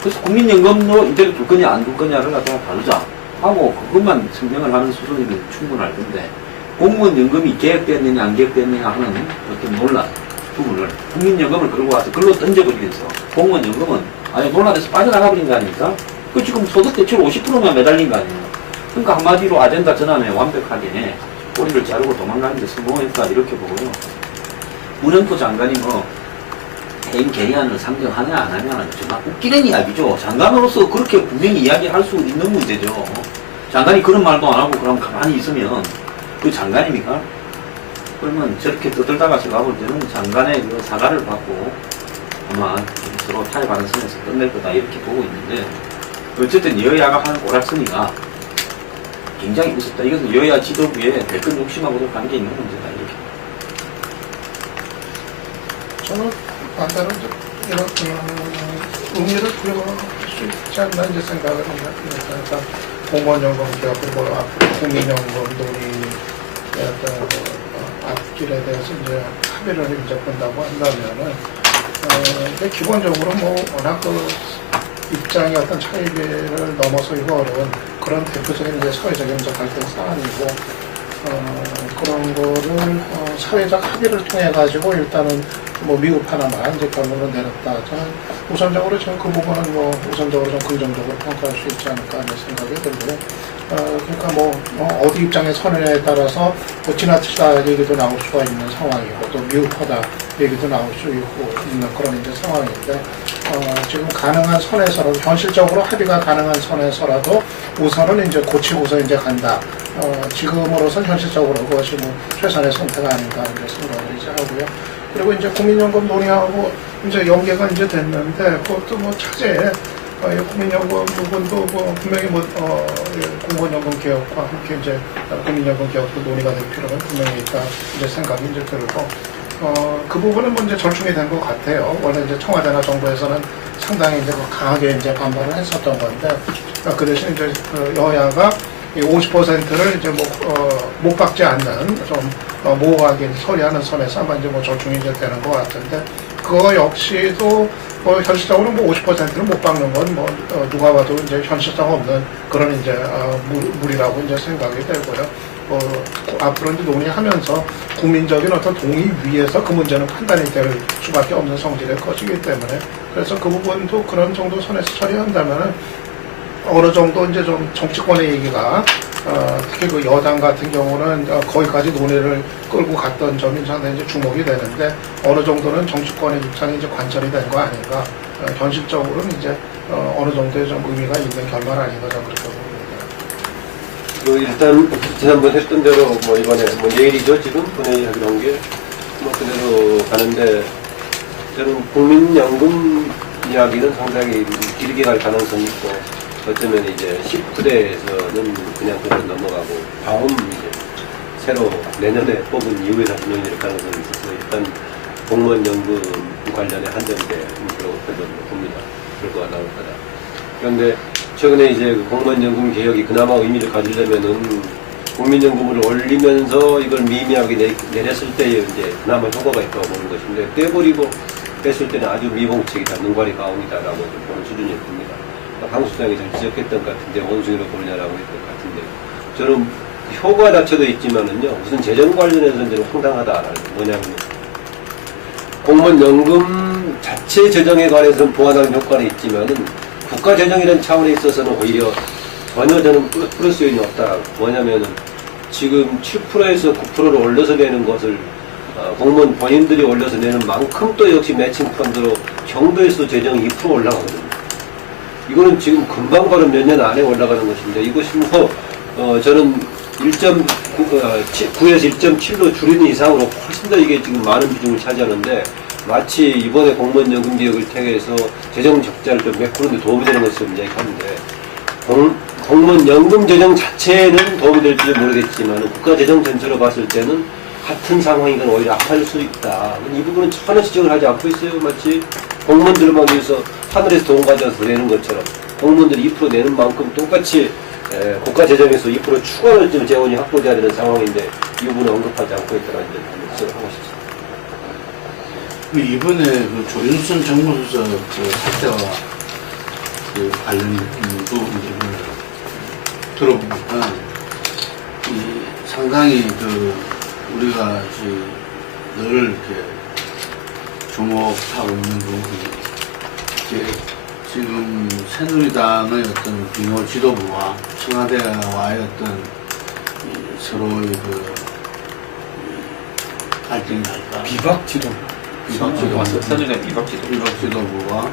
그래서 국민연금도 이대로 둘 거냐 안 둘 거냐를 갖다가 다루자 하고 그것만 설명을 하는 수준이면 충분할 텐데, 공무원 연금이 개혁됐느냐 안 개혁됐느냐 하는 어떤 논란 부분을 국민연금을 끌고 와서 글로 던져버리면서 공무원 연금은 아예 논란에서 빠져나가 버린 거 아닙니까? 그 지금 소득 대출 50%만 매달린 거 아니에요? 그러니까 한마디로 아젠다 전환에 완벽하게 꼬리를 자르고 도망가는데 성공했다 이렇게 보고요. 문영포 장관이 뭐 해임 개리안을 상정하냐 안 하냐는 정말 웃기는 이야기죠. 장관으로서 그렇게 분명히 이야기할 수 있는 문제죠. 장관이 그런 말도 안 하고 그럼 가만히 있으면 그 장관입니까? 그러면 저렇게 떠들다가 제가 볼 때는 장관의 그 사과를 받고 아마 서로 타협하는 선에서 끝낼 거다 이렇게 보고 있는데, 어쨌든 여야가 하는 오락선이가 굉장히 무섭다. 이것은 여야 지도부에 대권 욕심하고도 관계 있는 문제다 이렇게. 저는 반대로 이런 의미를 부여할 수 있지 않나 이제 생각을 합니다. 그러니까 공무원연금 개혁 그리고 국민연금 논의 앞길에 대해서 이제 합의를 이제 본다고 한다면은 근데 기본적으로 뭐 워낙 그 입장의 어떤 차이를 넘어서기 어려운 그런 대표적인 이제 사회적인 이제 갈등 사안이고 그런 거를 사회적 합의를 통해 가지고 일단은 뭐 미흡 하나만 이제 결론을 내렸다. 저는 우선적으로 저는 그 부분은 뭐 우선적으로 좀 긍정적으로 평가할 수 있지 않을까 하는 생각이 들고요. 그러니까 뭐 어디 입장에 서느냐에 따라서 뭐 지나치다 얘기도 나올 수가 있는 상황이고 또 미흡하다 얘기도 나올 수 있고 있는 그런 이제 상황인데 지금 가능한 선에서라도 현실적으로 합의가 가능한 선에서라도 우선은 이제 고치고서 이제 간다. 지금으로선 현실적으로 그것이 뭐 최선의 선택 아닌가 이제 생각을 이제 하고요. 그리고 이제 국민연금 논의하고 이제 연계가 이제 됐는데 그것도 뭐 차제에 국민연금 부분도 뭐 분명히 공무원연금 개혁과 함께 이제 국민연금 개혁도 논의가 될 필요가 분명히 있다 이제 생각이 이제 들고 그 부분은 뭐 이제 절충이 된 것 같아요. 원래 이제 청와대나 정부에서는 상당히 이제 강하게 이제 반발을 했었던 건데 그 대신 이제 여야가 이 50%를 이제 못 받지 않는 좀 모호하게 처리하는 선에서 아마 이제 절충이 이제 되는 것 같은데 그거 역시도 현실적으로 50%를 못 받는 건 누가 봐도 이제 현실성 없는 그런 이제 무리라고 이제 생각이 되고요. 앞으로 이제 논의하면서 국민적인 어떤 동의 위에서 그 문제는 판단이 될 수밖에 없는 성질의 것이기 때문에 그래서 그 부분도 그런 정도 선에서 처리한다면은 어느 정도 이제 좀 정치권의 얘기가 특히 그 여당 같은 경우는 거기까지 논의를 끌고 갔던 점이 상당히 이제 주목이 되는데 어느 정도는 정치권의 입장이 이제 관철이 된 거 아닌가 현실적으로는 이제 어느 정도의 좀 의미가 있는 결말 아닌가 저는 그렇게 봅니다. 일단 지난번 했던 대로 이번에 내일이죠 지금 본회의하기로 한 게 그대로 가는데 저는 국민연금 이야기는 상당히 길게 갈 가능성이 있고 어쩌면 이제 19대에서는 그냥 넘어가고 다음 이제 새로 내년에 뽑은 이후에 다시 논의될 가능성이 있어서 일단 공무원연금 관련해 한정돼 그러고 봅니다. 결과가 나올 거다. 그런데 최근에 이제 공무원연금 개혁이 그나마 의미를 가지려면은 국민연금을 올리면서 이걸 미미하게 내렸을 때 이제 그나마 효과가 있다고 보는 것인데 떼버리고 뺐을 때는 아주 미봉책이다, 눈과리 가움이다라고 보는 수준일 겁니다. 강 수장이 좀 지적했던 것 같은데 원숭이로 보느냐라고 했던 것 같은데 저는 효과 자체도 있지만은요 무슨 재정 관련해서는 저는 황당하다. 뭐냐면 공무원연금 자체 재정에 관해서는 보완하는 효과는 있지만은 국가 재정이라는 차원에 있어서는 오히려 전혀 저는 플러스 요인이 없다. 뭐냐면은 지금 7%에서 9%를 올려서 내는 것을 공무원 본인들이 올려서 내는 만큼 또 역시 매칭 펀드로 정부에서 재정이 2% 올라가거든요. 이거는 지금 금방 바로 몇 년 안에 올라가는 것인데 이것이 저는 1.9에서 1.7로 줄이는 이상으로 훨씬 더 이게 지금 많은 비중을 차지하는데 마치 이번에 공무원연금 개혁을 통해서 재정 적자를 좀 메꾸는 데 도움이 되는 것처럼 얘기하는데 공무원연금 재정 자체는 도움이 될지 모르겠지만 국가 재정 전체로 봤을 때는 같은 상황이건 오히려 악화될 수 있다. 이 부분은 전혀 지적을 하지 않고 있어요. 마치 공무원들만 위해서 하늘에서 돈 가져와서 내는 것처럼 공무원들이 2% 내는 만큼 똑같이 국가 재정에서 2% 추가로 좀 재원이 확보돼야 되는 상황인데 이 부분은 언급하지 않고 있다는 점을 하고 싶습니다. 이번에 그 조윤선 정무수석 그 사태와 그 관련도 들어보니까 상당히 우리가 늘 이렇게 주목하고 있는 부분이 지금 새누리당의 어떤 비노 지도부와 청와대와의 어떤 서로의 갈등이랄까 비박 지도. 새누리당 비박 지도부와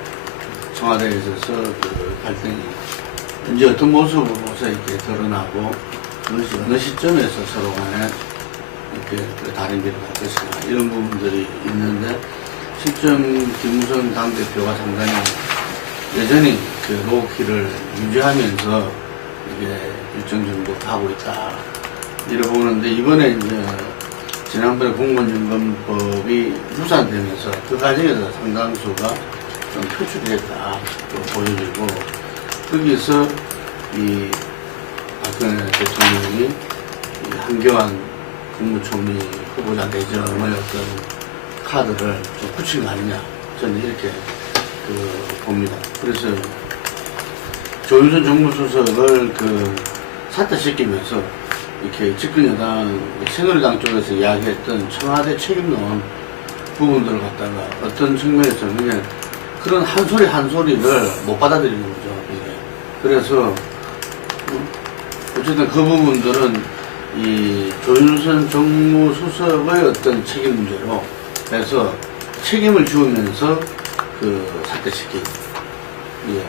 청와대에 있어서 갈등이 이제 어떤 모습으로서 이렇게 드러나고 그것이 어느 시점에서 서로 간에 이렇게 다른 길을 갈 것이냐 이런 부분들이 있는데 실전 김무성 당대표가 상당히 여전히 로키를 유지하면서 이게 일정 정도 하고 있다 이렇게 보는데 이번에 이제 지난번에 공무원연금법이 무산되면서 그 과정에서 상당수가 좀 표출됐다 보여지고 거기서 이 박근혜 대통령이 이 한교안 국무총리 후보자 내정의 어떤 카드를 좀 붙인 거 아니냐 저는 이렇게 봅니다. 그래서 조윤선 정무수석을 사퇴시키면서 이렇게 집권여당 새누리당 쪽에서 이야기했던 청와대 책임론 부분들을 갖다가 어떤 측면에서는 그냥 그런 한 소리를 못 받아들이는 거죠. 이게. 그래서 어쨌든 그 부분들은 이 조윤선 정무수석의 어떤 책임 문제로 해서 책임을 지우면서 사퇴시킨. 예.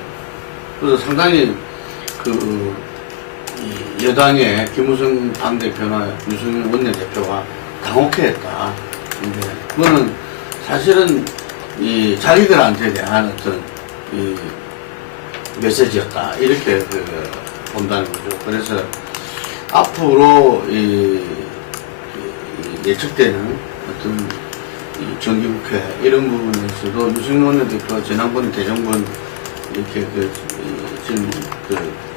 그래서 상당히 이 여당의 김무성 당대표나 유승민 원내대표가 당혹해했다. 근데 그거는 사실은 이 자기들한테 대한 어떤 이 메시지였다. 이렇게 본다는 거죠. 그래서 앞으로 예측되는 어떤 이 정기국회 이런 부분에서도 유승민 원내대표가 지난번에 대정부 이렇게 지금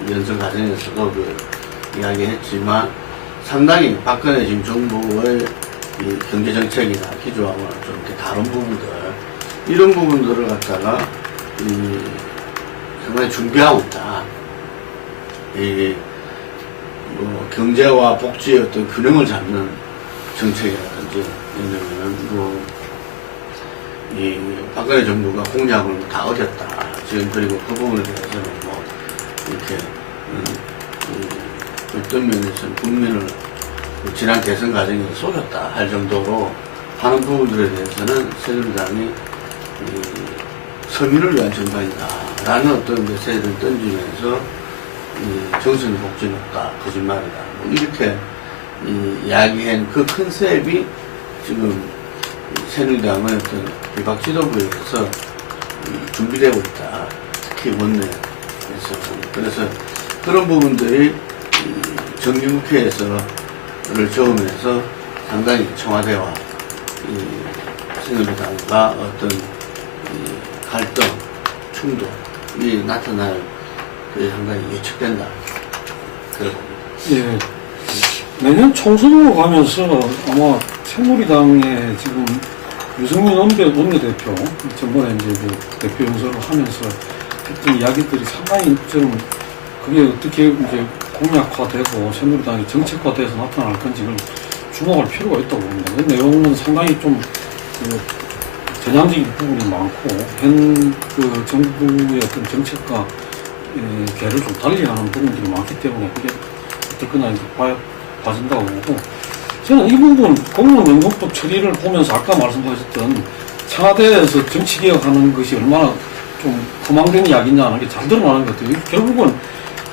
연설 과정에서도 이야기했지만 상당히 박근혜 지금 정부의 이 경제정책이나 기조하고는 좀 이렇게 다른 부분들 이런 부분들을 갖다가 상당히 준비하고 있다. 경제와 복지의 어떤 균형을 잡는 정책이라든지 이러면은 이 박근혜 정부가 공약을 다 어겼다. 지금 그리고 그 부분에 대해서는 이렇게 어떤 면에서는 국민을 지난 대선 과정에서 속였다 할 정도로 하는 부분들에 대해서는 새누리당이 서민을 위한 정당이다 라는 어떤 메시지를 던지면서 정선이 복지는 없다, 거짓말이다 이렇게 이야기한 그 컨셉이 지금 새누리당의 어떤 비박 지도부에서 준비되고 있다. 특히 원내에서. 그래서 그런 부분들이 정기국회에서를 저으면서 상당히 청와대와 새누리당과 어떤 갈등, 충돌이 나타날 게 상당히 예측된다. 그러고. 예. 내년 총선으로 가면서 아마 새누리당의 지금 유승민 원내대표, 전번에 이제 대표 연설을 하면서 했던 이야기들이 상당히 좀 그게 어떻게 이제 공약화되고 새누리당이 정책화돼서 나타날 건지 를 주목할 필요가 있다고 봅니다. 그 내용은 상당히 좀 전향적인 부분이 많고 현 정부의 어떤 정책과 개를 좀 달리하는 부분들이 많기 때문에 그게 어쨌거나 이제 봐진다고 보고 저는 이 부분 공무원연금법 처리를 보면서 아까 말씀하셨던 청와대에서 정치개혁하는 것이 얼마나 좀 허망된 이야기냐는 게 잘 드러나는 것 같아요. 결국은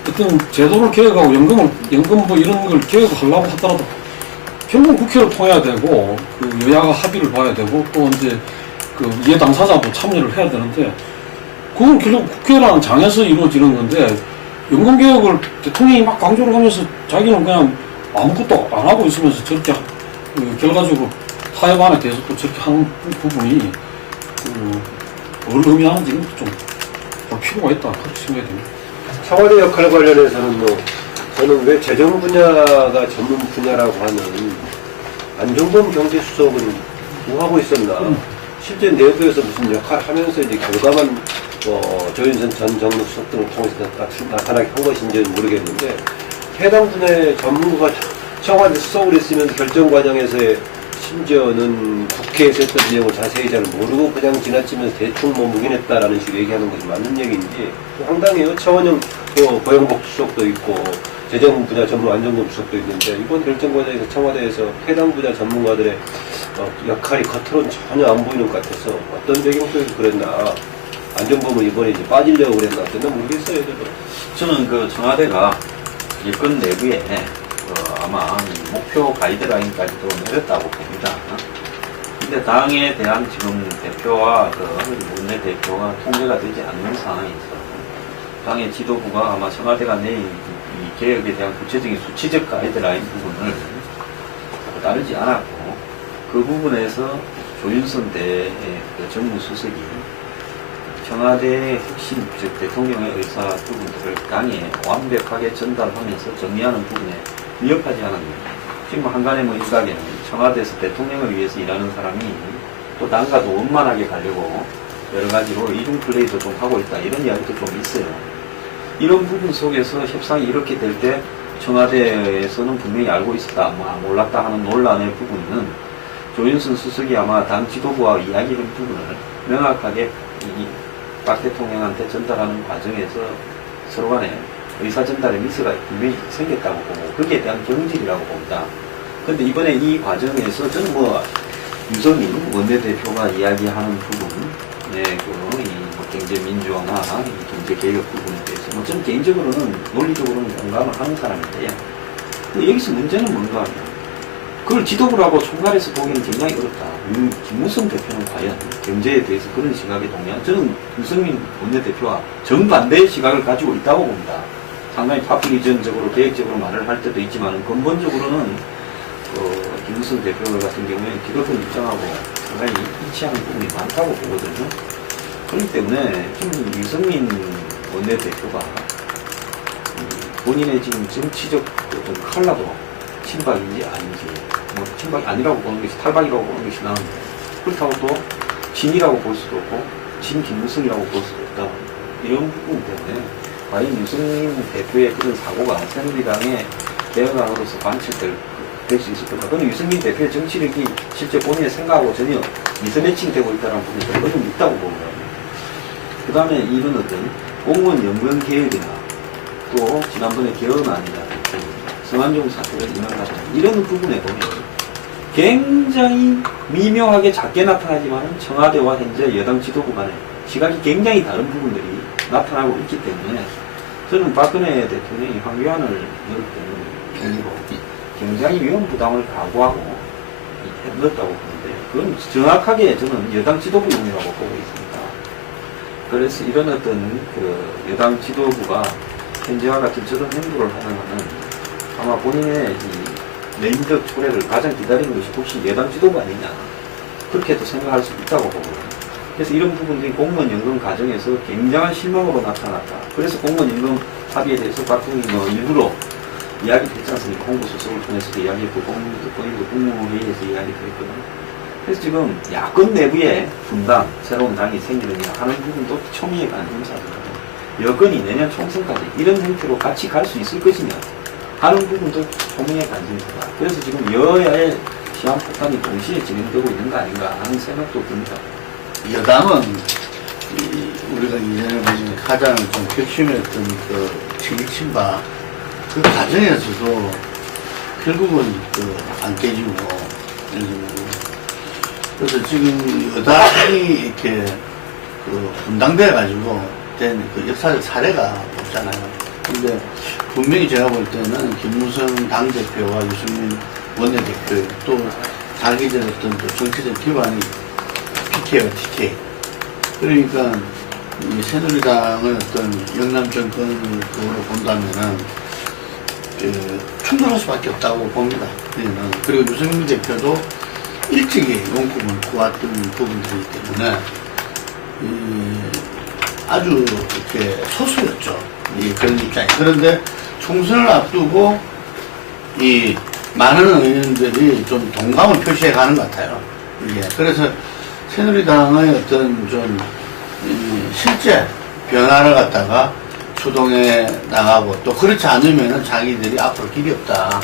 어떤 제도를 개혁하고 연금 이런 걸 개혁하려고 하더라도 결국은 국회를 통해야 되고 여야가 합의를 봐야 되고 또 이제 이해 당사자도 참여를 해야 되는데 그건 결국 국회라는 장에서 이루어지는 건데 연금개혁을 대통령이 막 강조를 하면서 자기는 그냥 아무것도 안 하고 있으면서 저렇게 결과적으로 타협안에 대해서 또 저렇게 하는 부분이 뭘 의미하는지는 좀 볼 필요가 있다 그렇게 생각이 됩니다. 청와대 역할 관련해서는 저는 왜 재정 분야가 전문 분야라고 하는 안종범 경제수석은 뭐 하고 있었나? 실제 내부에서 무슨 역할을 하면서 이제 결과만 조윤선 전 정무수석 등을 통해서 나타나게 한 것인지는 모르겠는데 해당 분야의 전문가가 청와대 수석을 했으면서 결정 과정에서의 심지어는 국회에서 했던 내용을 자세히 잘 모르고 그냥 지나치면서 대충 묵인했다라는 식으로 얘기하는 것이 맞는 얘기인지 황당해요. 차원영 고영복 수석도 있고 재정 분야 전문 안정범 수석도 있는데 이번 결정 과정에서 청와대에서 해당 분야 전문가들의 역할이 겉으로는 전혀 안 보이는 것 같아서 어떤 배경 속에서 그랬나 안정범은 이번에 이제 빠지려고 그랬나 어쨌든 모르겠어요. 저는 청와대가 일권 내부에 아마 목표 가이드라인까지도 내렸다고 봅니다. 근데 당에 대한 지금 대표와 원내대표가 통제가 되지 않는 상황에서 당의 지도부가 아마 청와대가 내일 이 개혁에 대한 구체적인 수치적 가이드라인 부분을 따르지 않았고 그 부분에서 조윤선 정무수석이 청와대의 핵심, 즉 대통령의 의사 부분들을 당에 완벽하게 전달하면서 정리하는 부분에 위협하지 않은 겁니다. 지금 한간의 일각에는 청와대에서 대통령을 위해서 일하는 사람이 또 당과도 원만하게 가려고 여러 가지로 이중 플레이도 좀 하고 있다 이런 이야기도 좀 있어요. 이런 부분 속에서 협상이 이렇게 될 때 청와대에서는 분명히 알고 있었다, 몰랐다 하는 논란의 부분은 조윤선 수석이 아마 당 지도부와 이야기한 부분을 명확하게 박 대통령한테 전달하는 과정에서 서로 간에 의사 전달의 미스가 분명히 생겼다고 보고 거기에 대한 경질이라고 봅니다. 그런데 이번에 이 과정에서 저는 유승민 원내대표가 이야기하는 부분 뭐 경제 민주화나 이 경제 개혁 부분에 대해서 뭐 저는 개인적으로는 논리적으로는 공감을 하는 사람인데요. 근데 여기서 문제는 뭔가 하면 그걸 지도부라고 총괄해서 보기는 굉장히 어렵다. 김무성 대표는 과연 경제에 대해서 그런 시각에 동의한 저는 유승민 원내대표와 정반대의 시각을 가지고 있다고 봅니다. 상당히 파퓰리즘적으로 계획적으로 말을 할 때도 있지만 근본적으로는 김무성 대표 같은 경우에 기독교 입장하고 상당히 일치하는 부분이 많다고 보거든요. 그렇기 때문에 좀 유승민 원내대표가 본인의 지금 정치적 어떤 칼라도 친박인지 아닌지, 뭐 친박이 아니라고 보는 것이 탈박이라고 보는 것이 나은데 그렇다고 또 진이라고 볼 수도 없고 진 김무성이라고 볼 수도 없다. 이런 부분 때문에 과연 유승민 대표의 그런 사고가 새누리당의 개혁안으로서 관철될 수 있을 것인가. 그건 유승민 대표의 정치력이 실제 본인의 생각하고 전혀 미스매칭되고 있다는 부분이 좀 있다고 봅니다. 그 다음에 이런 어떤 공무원 연금 개혁이나 또 지난번에 개헌안이나 성완종 사태를 인용하자 이런 부분에 보면 굉장히 미묘하게 작게 나타나지만 청와대와 현재 여당 지도부 간의 시각이 굉장히 다른 부분들이 나타나고 있기 때문에 저는 박근혜 대통령이 황교안을 넣을 때는 경리로 굉장히 위험 부담을 각오하고 넣었다고 보는데 그건 정확하게 저는 여당 지도부용이라고 보고 있습니다. 그래서 이런 어떤 그 여당 지도부가 현재와 같은 저런 행보를 하면은 아마 본인의 이 내인적 초래를 가장 기다리는 것이 혹시 여당 지도부 아니냐 그렇게도 생각할 수 있다고 보거든요. 그래서 이런 부분들이 공무원 연금 과정에서 굉장한 실망으로 나타났다. 그래서 공무원 연금 합의에 대해서 박근혜가 뭐 일부러 이야기를 했지 않습니까? 홍보수석을 통해서도 이야기했고 본인도 국무회의에서 이야기도 했거든요. 그래서 지금 야권 내부에 분당, 새로운 당이 생기느냐 하는 부분도 총리의 관심사입니다. 여건이 내년 총선까지 이런 형태로 같이 갈 수 있을 것이냐 하는 부분도 총리의 관심사다. 그래서 지금 여야의 시한폭탄이 동시에 진행되고 있는 거 아닌가 하는 생각도 듭니다. 여당은 우리가 이전에 보면 가장 좀 격심했던 그 친일친박 그 과정에서도 결국은 안 깨지고 그래서 지금 여당이 이렇게 분당돼 가지고 된 그 역사적 사례가 없잖아요. 근데 분명히 제가 볼 때는 김무성 당대표와 유승민 원내대표 또 자기들 어떤 정치적 기반이 PK와 TK 그러니까 이 새누리당의 어떤 영남 정권을 본다면은 충돌할 수밖에 없다고 봅니다. 그리고 유승민 대표도 일찍이 용kum을 구했던 부분들이기 때문에 아주 이렇게 소수였죠. 그런 입장이. 그런데 총선을 앞두고 이 많은 의원들이 좀 동감을 표시해 가는 것 같아요. 그래서 새누리당의 어떤 좀 실제 변화를 갖다가 추동해 나가고 또 그렇지 않으면 자기들이 앞으로 길이 없다.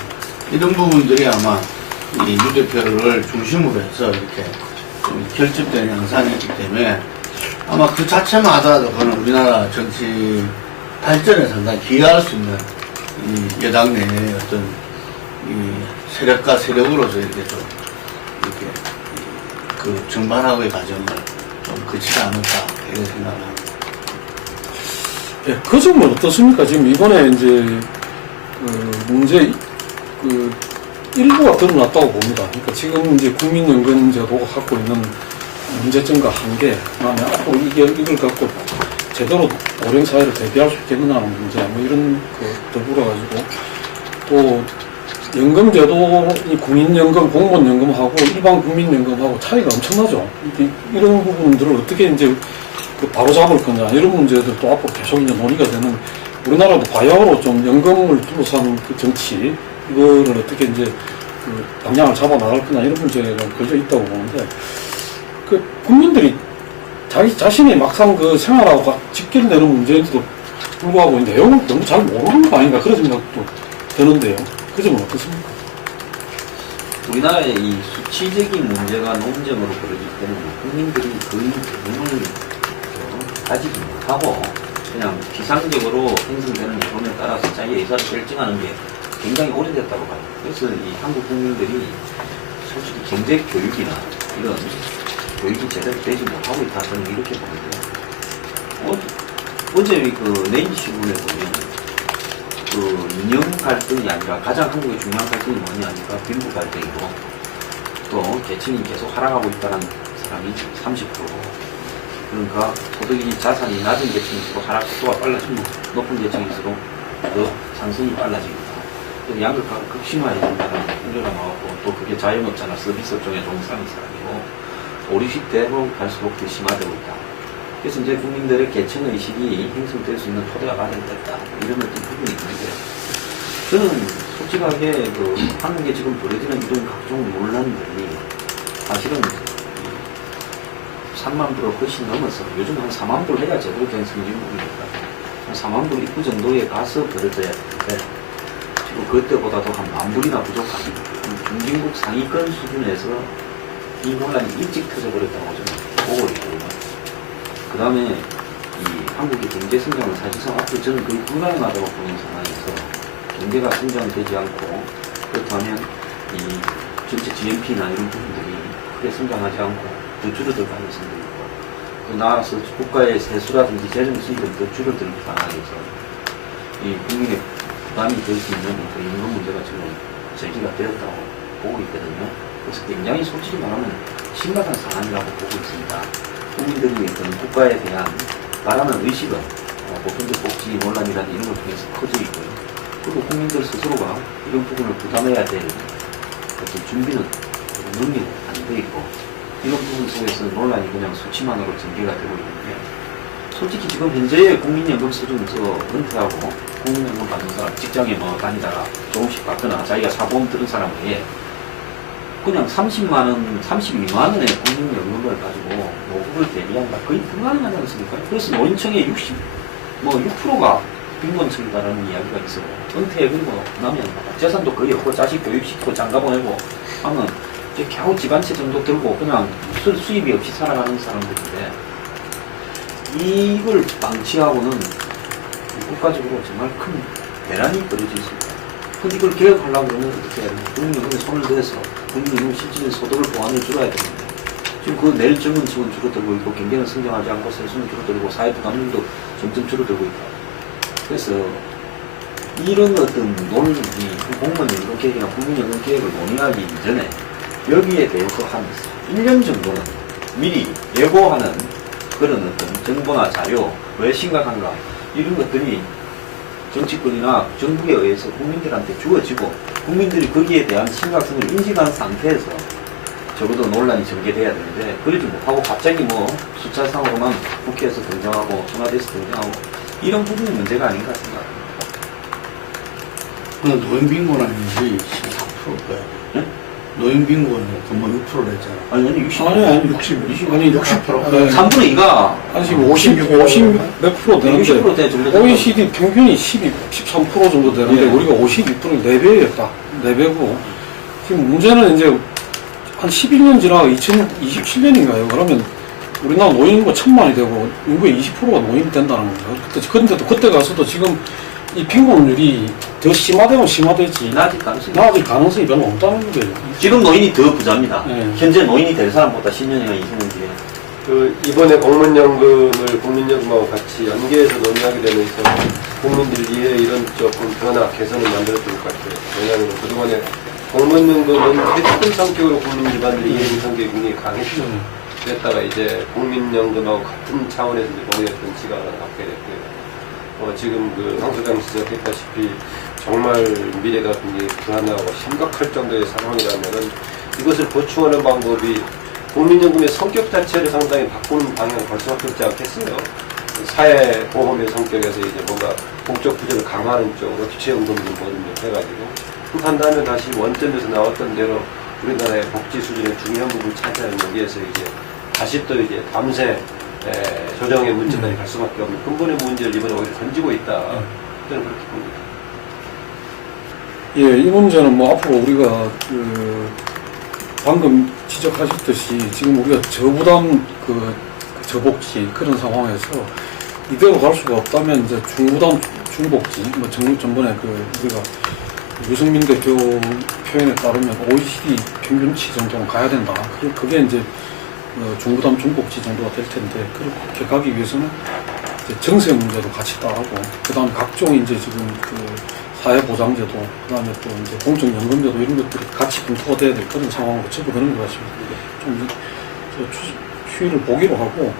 이런 부분들이 아마 이 유 대표를 중심으로 해서 이렇게 좀 결집되는 양상이기 때문에 아마 그 자체만 하더라도 그건 우리나라 정치 발전에 상당히 기여할 수 있는 이 여당 내의 어떤 이 세력과 세력으로서 이렇게 좀 이렇게 그 정반하고의 과정을 좀 거치지 않을까 이런 생각을 합니다. 예, 그 점은 어떻습니까? 지금 이번에 이제 문제 일부가 드러났다고 봅니다. 그러니까 지금 이제 국민연금 제도가 갖고 있는 문제점과 한계, 그다음에 앞으로 이걸 갖고 제대로 고령 사회를 대비할 수 있겠느냐는 문제, 뭐 이런 더불어 가지고 또 연금제도, 이 국민연금, 공무원연금하고 일반 국민연금하고 차이가 엄청나죠. 이런 부분들을 어떻게 이제 바로 잡을 거냐, 이런 문제들도 앞으로 계속 이제 논의가 되는, 우리나라도 바야흐로 좀 연금을 둘러싼 그 정치, 이거를 어떻게 이제 방향을 잡아 나갈 거냐, 이런 문제가 걸려 있다고 보는데, 국민들이 자기 자신이 막상 생활하고 직결되는 문제인데도 불구하고 내용을 너무 잘 모르는 거 아닌가, 그런 생각도 드는데요. 그 점은 어떻습니까? 우리나라의 이 수치적인 문제가 논점으로 벌어지기 때문에 국민들이 거의 대부분을 가지지 못하고 그냥 비상적으로 형성되는 여론에 따라서 자기의 의사를 결정하는 게 굉장히 오래됐다고 봐요. 그래서 이 한국 국민들이 솔직히 경제 교육이나 이런 교육이 제대로 되지 못하고 있다. 저는 이렇게 보는데요. 어제 그 네이지신문에 보면 그 이념 갈등이 아니라 가장 한국의 중요한 갈등이 뭐냐 하니까 빈부 갈등이고 또 계층이 계속 하락하고 있다는 사람이 30%. 그러니까 소득이 자산이 낮은 계층일수록 하락 속도가 빨라지고 높은 계층일수록 더 상승이 빨라집니다. 양극화가 극심화해진다는 우려가 나왔고 또 그게 자영업자나 서비스 쪽에 종사하는 사람이고 50, 60대로 갈수록 더 심화되고 있다. 그래서 이제 국민들의 계층의식이 형성될 수 있는 토대가 마련됐다. 이런 어떤 부분이 있는데 저는 솔직하게 그 한국에 지금 벌어지는 이런 각종 논란들이 사실은 3만 불을 훨씬 넘어서 요즘 한 4만 불 해야 제대로 된 성진국이니까 한 4만 불 입구 정도에 가서 벌어져야 되는데 지금 그때보다도 한 1만 불이나 부족한 중진국 상위권 수준에서 이 논란이 일찍 터져버렸다고 저는 보고 있거든요. 그 다음에 이 한국의 경제 성장은 사실상 앞으로 저는 거의 불가능하다고 보는 상황에서 경제가 성장되지 않고 그렇다면 이 전체 GNP나 이런 부분들이 크게 성장하지 않고 더 줄어들 가능성도 있고 또 나아가서 국가의 세수라든지 재정 수입은 더 줄어들 상황에서 이 국민의 부담이 될 수 있는 그 임금 문제가 지금 제기가 되었다고 보고 있거든요. 그래서 굉장히 솔직히 말하면 심각한 상황이라고 보고 있습니다. 국민들이 어떤 국가에 대한 바라는 의식은 보편적 복지 논란이라든지 이런 걸 통해서 커져 있고요. 그리고 국민들 스스로가 이런 부분을 부담해야 될 어떤 준비는 능력이 안 돼 있고 이런 부분 속에서 논란이 그냥 수치만으로 전개가 되고 있는데 솔직히 지금 현재의 국민연금 수준에서 은퇴하고 국민연금 받는 사람 직장에 뭐 다니다가 조금씩 받거나 자기가 사보험 들은 사람 외에 그냥 30만원, 32만원의 국민연금을 가지고 노후를 대비한다. 거의 불가능하지 않습니까? 그래서 노인층의 6%가 빈곤층이다라는 이야기가 있어요. 은퇴해버리고 나면 재산도 거의 없고 자식 교육시키고 장가 보내고 하면 이제 겨우 집안채 정도 들고 그냥 수입이 없이 살아가는 사람들인데 이걸 방치하고는 국가적으로 정말 큰 대란이 벌어질 수 있다. 근데 이걸 개혁하려고 그러면 어떻게 해야 되나? 국민연금에 손을 대서 국민연금 실질적인 소득을 보완해 줄여야 되는데 지금 그 내일 젊은 층은 줄어들고 있고 경제는 성장하지 않고 세수는 줄어들고 사회 부담률도 점점 줄어들고 있다. 그래서 이런 어떤 공무원연금 계획이나 국민연금 계획을 논의하기 이전에 여기에 대해서 한 1년 정도는 미리 예고하는 그런 어떤 정보나 자료, 왜 심각한가 이런 것들이 정치권이나 정부에 의해서 국민들한테 주어지고 국민들이 거기에 대한 심각성을 인식한 상태에서 적어도 논란이 전개돼야 되는데 그러지 못하고 갑자기 뭐 숫자상으로만 국회에서 등장하고 청와대에서 등장하고 이런 부분이 문제가 아닌가 생각합니다. 노인 빈곤은 이제 14%고요. 네? 노인 빈곤은 뭐 6%를 했잖아. 아니 60. 아니 60. 아니 60%. 네. 3분의 2가 아니 지금 50 몇 프로 되는데 60%대 정도 OECD 평균이 13% 정도 되는데 네. 우리가 52%는 4배였다. 4배고 지금 문제는 이제 한 11년 지나가 2027년인가요? 그러면 우리나라 노인 인구가 1000만이 되고 인구의 20%가 노인이 된다는 거죠. 그런데도 그때 가서도 지금 이 빈곤율이 더 심화되면 심화되지 나아질 가능성이 나아질 가능성이 별로 없다는 거예요. 지금 노인이 더 부자입니다. 네. 현재 노인이 될 사람보다 10년이나 20년 뒤에. 이번에 공무원연금을 국민연금하고 같이 연계해서 논의하게 되면서 국민들이 이런 조금 변화, 개선을 만들어줄 것 같아요. 왜냐하면 그동안에 공무원연금은 혜택 성격으로 국민 기반들이 이해하는 성격이 굉장히 강했죠. 그랬다가 이제 국민연금하고 같은 차원에서 이제 논의했던 지각을 갖게 됐고요. 지금 황 소장 지적했다시피 정말 미래가 굉장히 불안하고 심각할 정도의 상황이라면은 이것을 보충하는 방법이 국민연금의 성격 자체를 상당히 바꾸는 방향을 갈 수밖에 없지 않겠어요. 사회보험의 성격에서 이제 뭔가 공적 부재를 강화하는 쪽으로 기초연금을 뭐든 해가지고 한 다음에 다시 원점에서 나왔던 대로 우리나라의 복지 수준의 중요한 부분을 차지하는 여기에서 이제 다시 또 이제 밤새 조정의 문제까지 갈 수밖에 없는 근본의 문제를 이번에 오히려 던지고 있다. 저는 그렇게 봅니다. 예, 이 문제는 뭐 앞으로 우리가 방금 지적하셨듯이 지금 우리가 저부담 저복지 그런 상황에서 이대로 갈 수가 없다면 이제 중부담 중복지 뭐 전번에 우리가 유승민 대표 표현에 따르면 OECD 평균치 정도는 가야 된다. 그게 이제 중부담 중복지 정도가 될 텐데 그렇게 가기 위해서는 이제 정세 문제도 같이 따르고 그다음 각종 이제 지금 그 사회보장제도 그다음에 또 이제 공적연금제도 이런 것들이 같이 검토가 돼야 될 그런 상황으로 접어드는 것 같습니다. 좀 추이를 보기로 하고